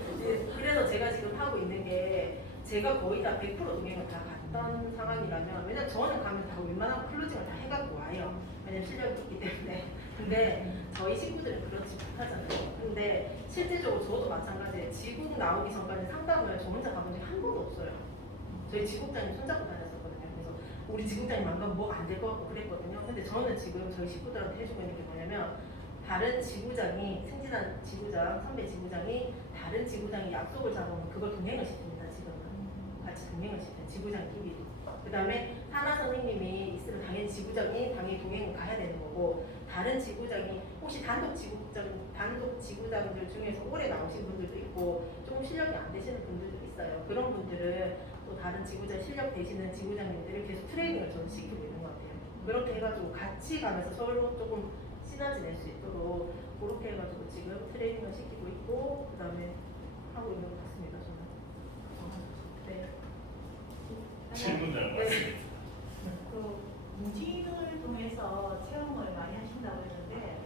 그래서 제가 지금 하고 있는 게 제가 거의 다 100% 동행을 다 갔던 상황이라면 왜냐면 저는 가면 다 웬만한 클로징을 다 해갖고 와요. 왜냐면 실력이 있기 때문에. 근데 저희 친구들은 그렇지 못하잖아요. 근데 실제적으로 저도 마찬가지예요. 지국 나오기 전까지 상담을 저 혼자 가본 적이 한 번도 없어요. 저희 지국장님 손잡고 다녔었거든요. 그래서 우리 지국장님 안 가면 뭐가 안 될 것 같고 그랬거든요. 근데 저는 지금 저희 식구들한테 해주고 있는 게 뭐냐면 다른 지구장이 승진한 지구장, 선배 지구장이 다른 지구장이 약속을 잡으면 그걸 동행을 시킵니다. 지금은 같이 동행을 시켜요. 지구장끼리. 그 다음에 하나 선생님이 있으면 당연히 지구장이 당연히 동행을 가야 되는 거고 다른 지구장이 혹시 단독 지구장들 중에서 오래 나오신 분들도 있고 조금 실력이 안 되시는 분들도 있어요. 그런 분들은 또 다른 지구장 실력 되시는 지구장님들을 계속 트레이닝을 저는 시키고 있는 것 같아요. 그렇게 해가지고 같이 가면서 서로 조금 시너지 낼 수 있도록 그렇게 해가지고 지금 트레이닝을 시키고 있고 그 다음에 하고 있는 것 같습니다. 저는. 네. 질문 잘 네. 받습니다. 그 무진을 통해서 체험을 많이 하신다고 했는데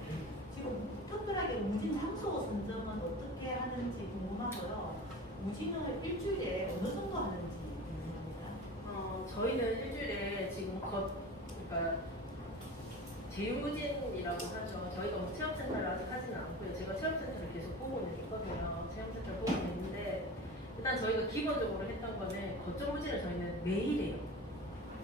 지금 특별하게 무진 장소 선정은 어떻게 하는지 궁금하고요. 무진을 일주일에 어느 정도 하는지 궁금합니다. 저희는 일주일에 지금 그러니까 제휴무진이라고 하죠. 저희가 뭐 체험센터를 아직 하지는 않고요. 제가 체험센터를 계속 보고는 있거든요. 체험센터를 보고는 있는데 일단 저희가 기본적으로 했던 거는 거점무진을 저희는 매일 해요.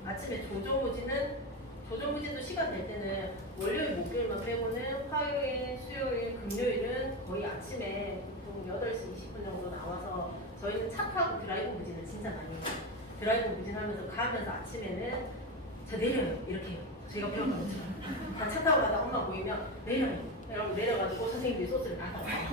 아침에 조조무진도 시간 될 때는 월요일, 목요일만 빼고는 화요일, 수요일, 금요일은 거의 아침에 보통 8시 20분 정도 나와서 저희는 차 타고 드라이브 무진을 진짜 많이 해요. 드라이브 무진하면서 가면서 아침에는 저 내려요. 이렇게 해요. 저희가 배웠거든요. 다 차 타고 가다 엄마 보이면 내려요. 여러분 내려가지고 선생님들이 소스를 받아와요.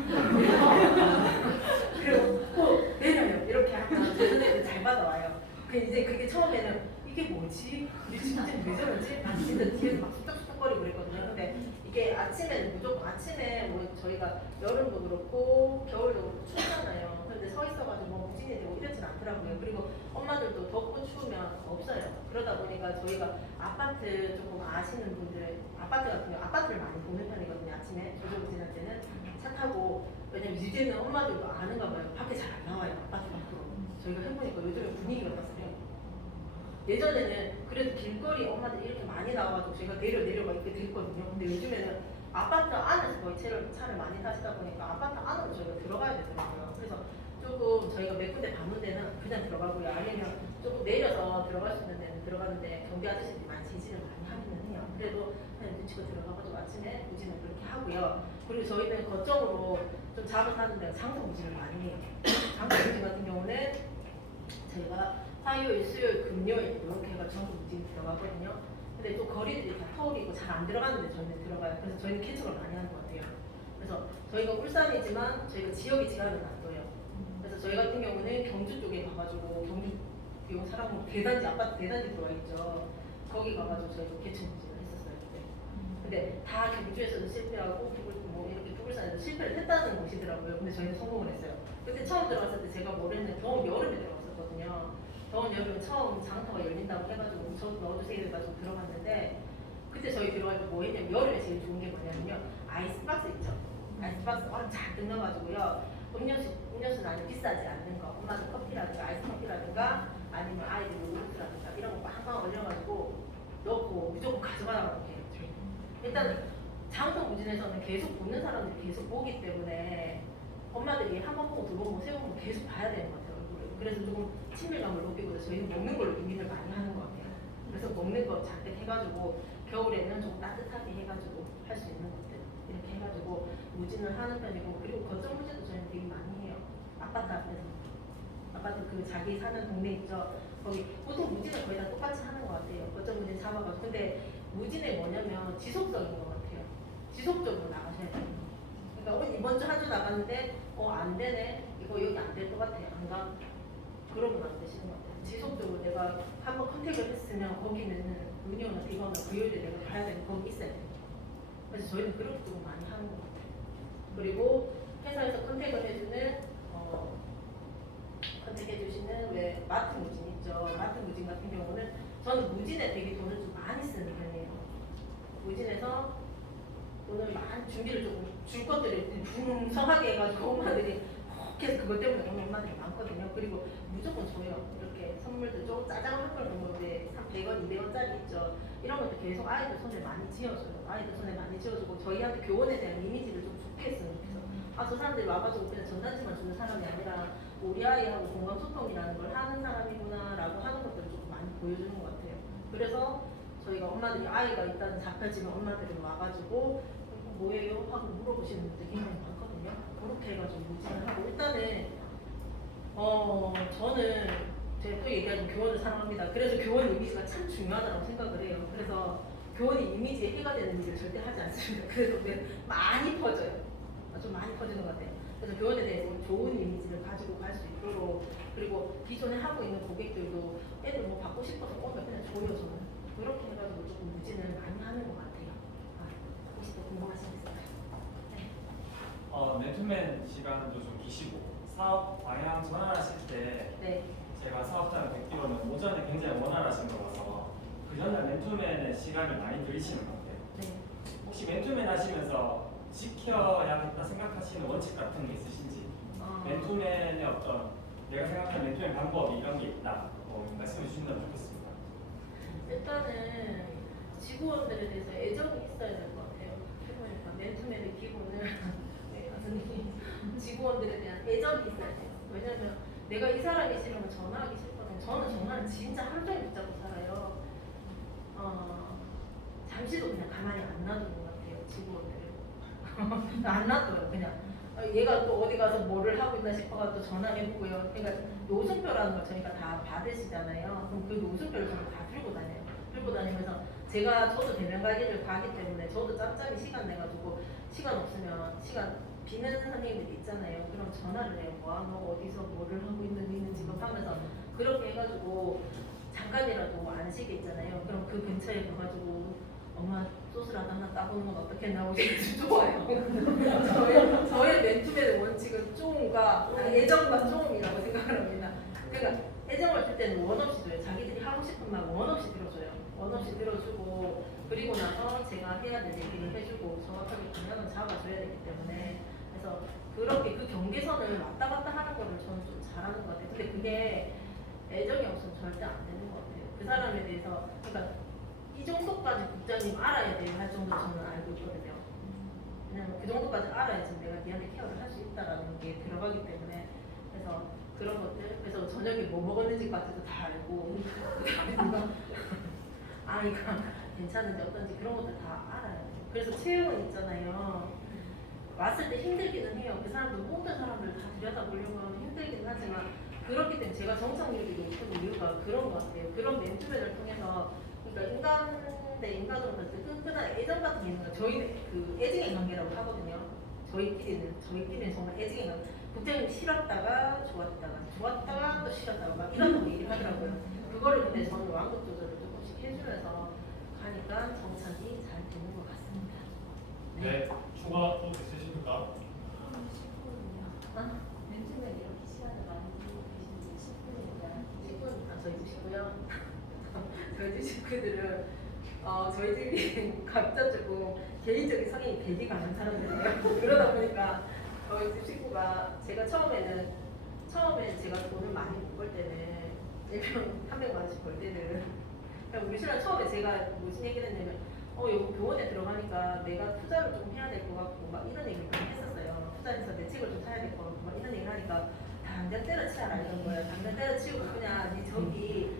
그리고 또 내려요. 이렇게 하면 저희 선생님들 잘 받아와요. 이제 그게 처음에는 이게 뭐지? 우리 진짜 왜 저러지? 진짜 뒤에서 막 쑥덕쑥덕거리고 그랬거든요. 근데 이게 아침에는 무조건 아침에 뭐 저희가 여름도 그렇고 겨울도 그렇고 춥잖아요. 근데 서 있어가지고 뭐 무진이 되고 이러진 않더라고요. 그리고 엄마들도 덥고 추우면 없어요. 그러다 보니까 저희가 아파트 조금 아시는 분들 아파트 같은 경우 아파트를 많이 보는 편이거든요. 아침에 조정부 지날 때는 차 타고 왜냐면 이제는 엄마들도 아는가 봐요. 밖에 잘 안 나와요. 아파트 밖으로. 저희가 해보니까 요즘에 분위기가 바뀌어요. 예전에는 그래도 길거리 엄마들이 이렇게 많이 나와가지고 저희가 내려가 이렇게 됐거든요. 근데 요즘에는 아파트 안에서 거의 차를 많이 타시다 보니까 아파트 안으로 저희가 들어가야 되더라고요. 그래서 조금 저희가 몇 군데 가는 데는 그냥 들어가고요. 아니면 조금 내려서 들어갈 수 있는 데는 들어가는데 경비 아저씨들이 많이 지지를 많이 하기는 해요. 그래도 그냥 눈치고 들어가가지고 아침에 무진을 그렇게 하고요. 그리고 저희는 거점으로 좀 작업하는 데가 장성 무진을 많이 해요. 장성 무진 같은 경우는 저희가 화요일, 수요일, 금요일 이렇게 해가 전부 무진 들어가거든요. 근데 또 거리들이 다 터울이고 잘 안 들어가는데 저희는 들어가요. 그래서 저희는 캐칭을 많이 하는 것 같아요. 그래서 저희가 울산이지만 저희가 지역이 제한을 놔둬요. 그래서 저희 같은 경우는 경주 쪽에 가가지고 경주 비용 사람 대단지 아파트 대단지 들어와 있죠. 거기 가가지고 저희가 캐칭 무진을 했었어요 그때. 근데 다 경주에서도 실패하고 뭐 이렇게 부글산에도 실패를 했다는 곳이더라고요. 근데 저희는 성공을 했어요. 그때 처음 들어갔을 때 제가 뭘 했는데 더운 여름에 들어갔었거든요. 더운 여름에 처음 장터가 열린다고 해가지고 저도 넣어주세요 해가지고 들어갔는데 그때 저희 들어갈 때 뭐 했냐면 여름에 제일 좋은 게 뭐냐면요 아이스박스 있죠. 아이스박스 잔뜩 넣어가지고요 음료수는 아니 비싸지 않는 거 엄마들 커피라든가 아이스커피라든가 아니면 아이들 요구르트라든가 이런 거 빵빵 얼려가지고 넣고 무조건 가져가라고 해요. 일단 장터 무진에서는 계속 보는 사람들이 계속 보기 때문에 엄마들이 한 번 보고 두 번 보고 세 번 보고 계속 봐야 되는 것 같아요. 그래서 조금 친밀감을 높이고 저희는 먹는 걸로 이민을 많이 하는 것 같아요. 그래서 먹는 거 잔뜩 해가지고 겨울에는 좀 따뜻하게 해가지고 할 수 있는 것들 이렇게 해가지고 무진을 하는 편이고 그리고 거점 무진도 저희는 되게 많이 해요. 아파트 앞에서 아파트 그 자기 사는 동네 있죠. 거기 보통 무진은 거의 다 똑같이 하는 것 같아요. 거점 무진 잡아가지고 근데 무진의 뭐냐면 지속적인 것 같아요. 지속적으로 나가셔야 돼요. 그러니까 이번 주 한 주 나갔는데 안 되네 이거 여기 안 될 것 같아 안 가. 그러면 안 되시는 것 같아요. 지속적으로 내가 한번 컨택을 했으면 거기는 은요나 비거나 그 요일에 내가 가야 되는 거기 있어야 돼요. 그래서 저희는 그렇게 좀 많이 하는 것 같아요. 그리고 회사에서 컨택을 해주는 컨택해주시는 왜 마트 무진 있죠. 마트 무진 같은 경우는 저는 무진에 되게 돈을 좀 많이 쓰는 편이에요. 무진에서 돈을 많이 준비를 조금 줄 것들을 풍성하게 해가지고 엄마들이 계속 그것 때문에 오는 엄마들이 많거든요. 그리고 무조건 줘요. 이렇게 선물도 좀 짜장한 걸 먹는데 100원, 200원짜리 있죠. 이런 것도 계속 아이들 손에 많이 쥐어줘요. 아이들 손에 많이 쥐어주고 저희한테 교원에 대한 이미지를 좀 좋게 했으면 좋겠어. 저 사람들이 와가지고 그냥 전단지만 주는 사람이 아니라 우리 아이하고 공감 소통이라는 걸 하는 사람이구나라고 하는 것들을 조금 많이 보여주는 것 같아요. 그래서 저희가 엄마들이 아이가 있다는 잡혀지면 엄마들이 와가지고 뭐예요? 하고 물어보시는 분들이 굉장히 많거든요. 그렇게 해가지고 무진을 하고 일단은 저는 제가 또 얘기하자면 교원을 사랑합니다. 그래서 교원 이미지가 참 중요하다고 생각을 해요. 그래서 교원이 이미지에 해가 되는 일을 절대 하지 않습니다. 그래서 많이 퍼져요. 좀 많이 퍼지는 것 같아요. 그래서 교원에 대해서 좋은 이미지를 가지고 갈 수 있도록 그리고 기존에 하고 있는 고객들도 애들 뭐 받고 싶어서 오면 그냥 줘요 저는. 그렇게 해가지고 조금 무진을 많이 하는 것 같아요. 혹시 또 궁금하시겠어요? 네. 맨투맨 시간도 좀 기시고 사업 방향 전환하실 때 네. 제가 사업자를 듣기로는 오전에 굉장히 원활하신 거라서 그 전날 맨투맨의 시간을 많이 들이시는 것 같아요. 네. 혹시 맨투맨 하시면서 지켜야겠다 생각하시는 원칙 같은 게 있으신지 맨투맨의 어떤 내가 생각하는 맨투맨 방법이 이런 게 있다 말씀해 주신다면 좋겠습니다. 일단은 직원들에 대해서 애정이 있어야 될 것 같아요. 그러니까 맨투맨의 기본을 네, 선생님 직원들에 대한 애정이 있어야 돼요. 왜냐면 내가 이 사람이 싫으면 전화하기 싫거든요. 저는 전화를 진짜 하루 종일 붙잡고 살아요. 잠시도 그냥 가만히 안 놔두는 것 같아요. 직원들을 안 놔둬요. 그냥 얘가 또 어디 가서 뭐를 하고 있나 싶어가 또 전화해보고요. 그러니까 노선표라는 걸 저희가 다 받으시잖아요. 그럼 그 노선표를 저는 다 들고 다녀요. 들고 다니면서 저도 대면 관리를 가기 때문에 저도 짬짬이 시간 내가지고 시간 없으면 시간 비는 선생님들이 있잖아요. 그럼 전화를 해요. 너 어디서 뭐를 하고 있는지 지금 하면서 그렇게 해가지고 잠깐이라도 안 쉬게 있잖아요. 그럼 그 근처에 가가지고 엄마 소스라도 하나 따보는 건 어떻겠냐고 좋아요. 저의 맨투맨의 원칙은 쪼음과 애정과 쪼음이라고 생각을 합니다. 그러니까 애정을 줄 때는 원 없이 줘요. 자기들이 하고 싶은 말 원 없이 들어줘요. 원 없이 들어주고 그리고 나서 제가 해야 될 얘기를 해주고 정확하게 방향을 잡아줘야 되기 때문에 그래서 그렇게 그 경계선을 왔다 갔다 하는 거를 저는 좀 잘하는 것 같아요. 근데 그게 애정이 없으면 절대 안 되는 것 같아요. 그 사람에 대해서 그러니까 이 정도까지 국장님 알아야 돼요 할 정도 저는 알고 있거든요. 왜냐면 그 정도까지 알아야지 내가 니한테 케어를 할 수 있다라는 게 들어가기 때문에 그래서 그런 것들 그래서 저녁에 뭐 먹었는지까지도 다 알고 그다음에 누가 아이가 괜찮은지 어떤지 그런 것들 다 알아요. 그래서 채용은 있잖아요. 왔을 때 힘들기는 해요. 그 사람들 모든 사람들 다 들여다보려고 하면 힘들긴 하지만 그렇기 때문에 제가 정상률이 높은 이유가 그런 것 같아요. 그런 멘토맨을 통해서 그러니까 인간 대 인간으로 봤을 때 끈끈한 애정 같은 게 있는 거예요. 저희는 그 애증의 관계라고 하거든요. 저희끼리는 정말 애증의 관계. 국장님 싫었다가 좋았다가 또 싫었다가 막 이런 얘기를 하더라고요. 그거를 근데 저는 완급 조절을 조금씩 해주면서 가니까 정착이 잘 되는 것 같습니다. 네, 추가 또 있으십니까? 맨투맨 이렇게 시간을 많이 두고 계신지 10분입니다. 10분 저희 집 식구요. 저희 집 식구들은 저희 집이 각자 조금 개인적인 성향이 되게 강한 사람들이에요. 그러다 보니까 저희 집 식구가 제가 처음에 제가 돈을 많이 못 벌 때는 일평 300만 원씩 벌 때는 그냥 우리 신랑 처음에 제가 무슨 얘기를 했냐면 여기 병원에 들어가니까 내가 투자를 좀 해야 될 것 같고 막 이런 얘기를 많이 했었어요. 투자해서 내 책을 좀 사야 될 것 같고 막 이런 얘기를 하니까 당장 때려치워라 이런 거예요. 당장 때려치우고 그냥 네 저기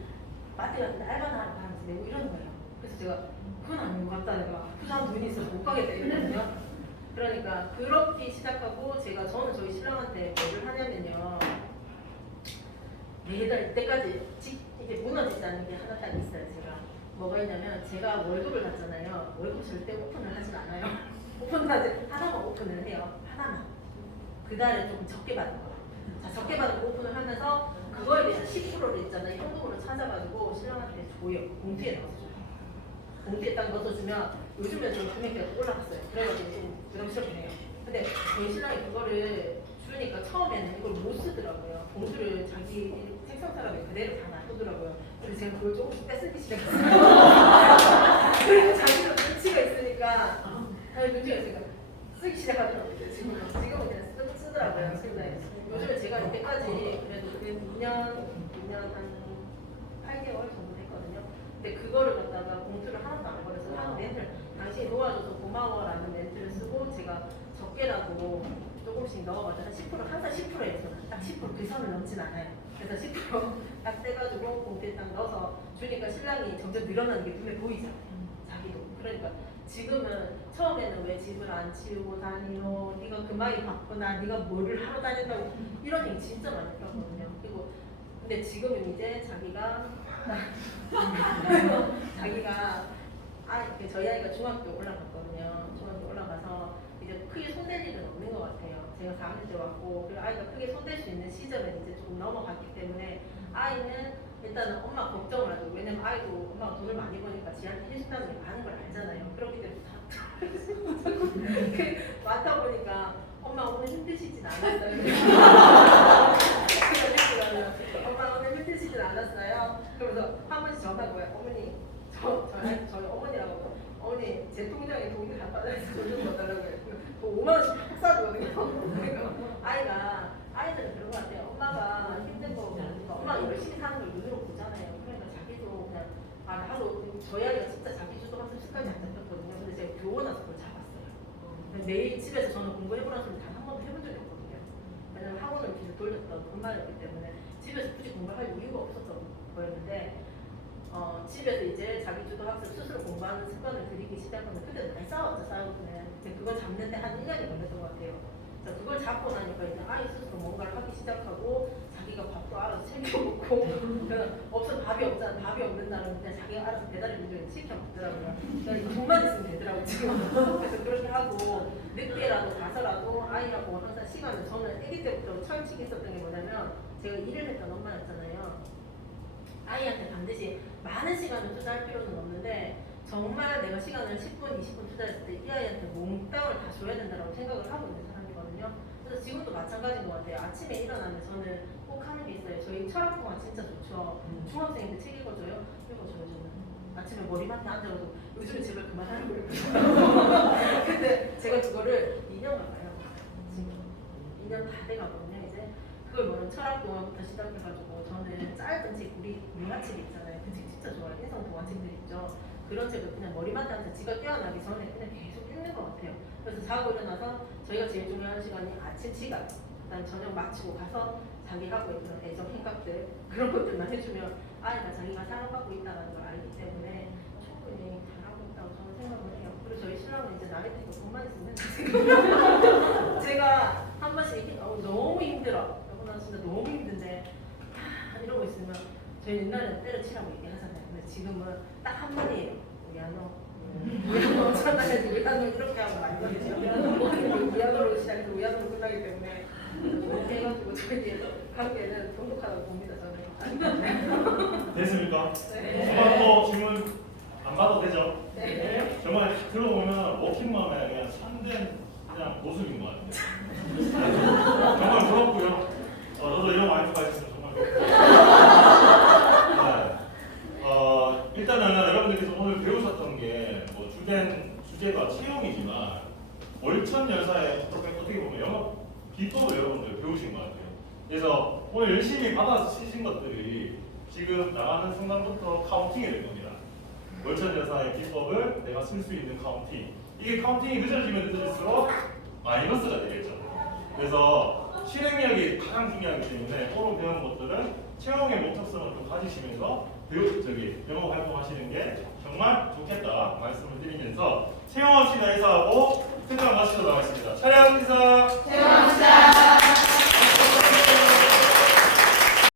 마트 같은 데 알바나 하러 가면서 내고 이러는 거예요. 그래서 제가 그건 아닌 것 같다. 내가 투자한 돈이 있어서 못 가겠다 이러거든요. 그러니까 그렇게 시작하고 저는 저희 신랑한테 뭐를 하냐면요. 매달 이때까지 이게 무너지지 않는 게 하나 딱 있어요. 제가 뭐가 있냐면 제가 월급을 받잖아요. 월급 절대 오픈을 하진 않아요. 오픈하지 하나만 오픈을 해요. 하나만. 그 달에 조금 적게 받는 거. 자, 적게 받은 거 오픈을 하면서 그거에 대해서 10%를 있잖아요. 현금으로 찾아가지고 신랑한테 줘요. 봉투에 넣어줘요. 봉투에 딱 넣어주면 요즘에 좀 금액이 올라갔어요. 그래가지고 좀 부담스럽네요. 근데 저희 신랑이 그거를 주니까 처음에는 이걸 못 쓰더라고요. 봉투를 자기 책상 사람이 그대로 다 놔두더라고요. 그래서 제가 그걸 조금씩 뺏기 시작했어요. 그리고 자기도 눈치가 있으니까 쓰기 시작하더라고요. 지금은 그냥 쓰더라고요. 근데 요즘에 제가 이때까지 그래도 2년 한 8개월 정도 됐거든요. 근데 그거를 갖다가 봉투를 하나도 안 버려서 한 멘트를 당신이 도와줘서 고마워라는 멘트를 쓰고 제가 적게라도 조금씩 넣어가지고 10% 항상 10%예요. 저는 딱 10%그 선을 넘진 않아요. 그래서 10%딱 떼가지고 봉투에 딱 넣어서 주니까 신랑이 점점 늘어나는 게 눈에 보이잖아요. 자기도. 그러니까 지금은 처음에는 왜 집을 안 치우고 다니노? 네가 그 말이 바쁘나? 네가 뭐를 하러 다닌다고 이런 얘기 진짜 많이 들었거든요. 그리고 근데 지금은 이제 자기가 저희 아이가 중학교 올라갔거든요. 중학교 올라가서 이제 크게 손댈 일은 없는 것 같아요. 제가 4학년 때 왔고 그리고 아이가 크게 손댈 수 있는 시절에 이제 조금 넘어갔기 때문에 아이는 일단은 엄마 걱정을 하죠. 왜냐면 아이도 엄마가 돈을 많이 버니까 지한테 해준다는 게 많은 걸 알잖아요. 그렇기 때문에 많다 보니까 엄마 오늘 힘드시진 않았어요. 엄마 오늘 힘드시진 않았어요. 그러면서 한 번씩 전화고요. 어머니 저희 어머니라고 어머니 제 통장에 돈이 다 빠져있어 좀 넣어달라고요. 5만 원씩 팍 싸주거든요. 그러니까 아이들은 그런 것 같아요. 엄마가 힘든 거 보니까 엄마가 열심히 사는 걸 눈으로 보잖아요. 그러니까 자기도 그냥 나도 저희 아이가 진짜 자기 주도 학습 습관이 안 잡혔거든요. 근데 제가 교원 와서 그걸 잡았어요. 매일 집에서 저는 공부해보라는 소리 단 한 번도 해본 적이 없거든요. 왜냐면 학원을 계속 돌렸던 엄마였기 때문에 집에서 굳이 공부를 할 이유가 없었던 거였는데 집에서 이제 자기 주도 학습 스스로 공부하는 습관을 들이기 시작하면 그때 많이 싸웠거든요. 근데 그걸 잡는데 한 1년이 걸렸던 것 같아요. 그래서 그걸 잡고 나니까 이제 아이 스스로 뭔가를 하기 시작하고 자기가 밥도 알아서 챙겨 먹고 밥이 없잖아. 밥이 없는 날은 그냥 자기가 알아서 배달의 민족에 시켜 먹더라고요. 그러니까 돈만 있으면 되더라고요. 지금. 그래서 그렇게 하고 늦게라도 가서라도 아이하고 항상 시간을 저는 아기 때부터 철칙 있었던 게 뭐냐면 제가 일을 했던 엄마였잖아요. 아이한테 반드시 많은 시간을 투자할 필요는 없는데 정말 내가 시간을 10분, 20분 투자했을 때 이 아이한테 몽땅을 다 줘야 된다고 생각을 하고 있는 사람이거든요. 그래서 지금도 마찬가지인 것 같아요. 아침에 일어나면 저는 꼭 하는 게 있어요. 저희 철학동화 진짜 좋죠. 중학생인데 책 읽어줘요? 읽어줘요 저는. 아침에 머리맡에 앉아가지고 요즘에 제발 그만하는 거예요. 근데 제가 그거를 2년 가까이 하고 있어요. 지금 2년 다 돼가거든요 이제. 그걸 뭐는 철학동화부터 시작해가지고 저는 짧은 책 우리 문화책 있잖아요. 그 책 진짜 좋아해요. 인성 동화책들 있죠. 그런 책을 그냥 머리맡에 앉아 지가 깨어나기 전에 그냥 계속 읽는 것 같아요. 그래서 자고 일어나서 저희가 제일 중요한 시간이 아침 시간, 그다음 저녁 마치고 가서 자기하고 있는 애정 생각들 그런 것들만 해주면 아이가 자기가 사랑받고 있다는 걸 알기 때문에 충분히 잘하고 있다고 저는 생각을 해요. 그리고 저희 신랑은 이제 나이 들고 돈만 있으면 된다. 제가 한 번씩 이렇게 너무 힘들어. 여보 나 진짜 너무 힘든데 이러고 있으면 저희 옛날에는 때려치라고 얘기하잖아요. 근데 지금은 딱 한마디예요. 미안해 전화해서 미안해 이렇게 하고 말거든요. 미안으로 시작해서 미안으로 끝나기 때문에 그렇게 해가지고 저희 관계는 돈독하다고 봅니다 저는. 됐습니까? 네. 정말 또 질문 안 봐도 되죠? 네. 정말 들어보면 워킹맘의 그냥 참된 그냥 모습인 것 같아요. 정말 부럽고요. 저도 이런 와이프가 있으면 정말 부럽고요. 네. 일단은 여러분들께서 오늘 배우셨던 게뭐 주제가 채용이지만 월천 여사의 어떻게 보면 영업 비법을 여러분들 배우신 것 같아요. 그래서 오늘 열심히 받아서 쓰신 것들이 지금 나가는 순간부터 카운팅이 될 겁니다. 월천 여사의 비법을 내가 쓸 수 있는 카운팅. 이게 카운팅이 늦어지면 늦어질수록 마이너스가 되겠죠. 그래서 실행력이 가장 중요하기 때문에 오늘 배운 것들은 채용의 목적성을 좀 가지시면서 영업 활동하시는 게 정말 좋겠다 말씀을 드리면서 채용 없이 회사하고 퇴장 마치도록 하겠습니다. 촬영 인사.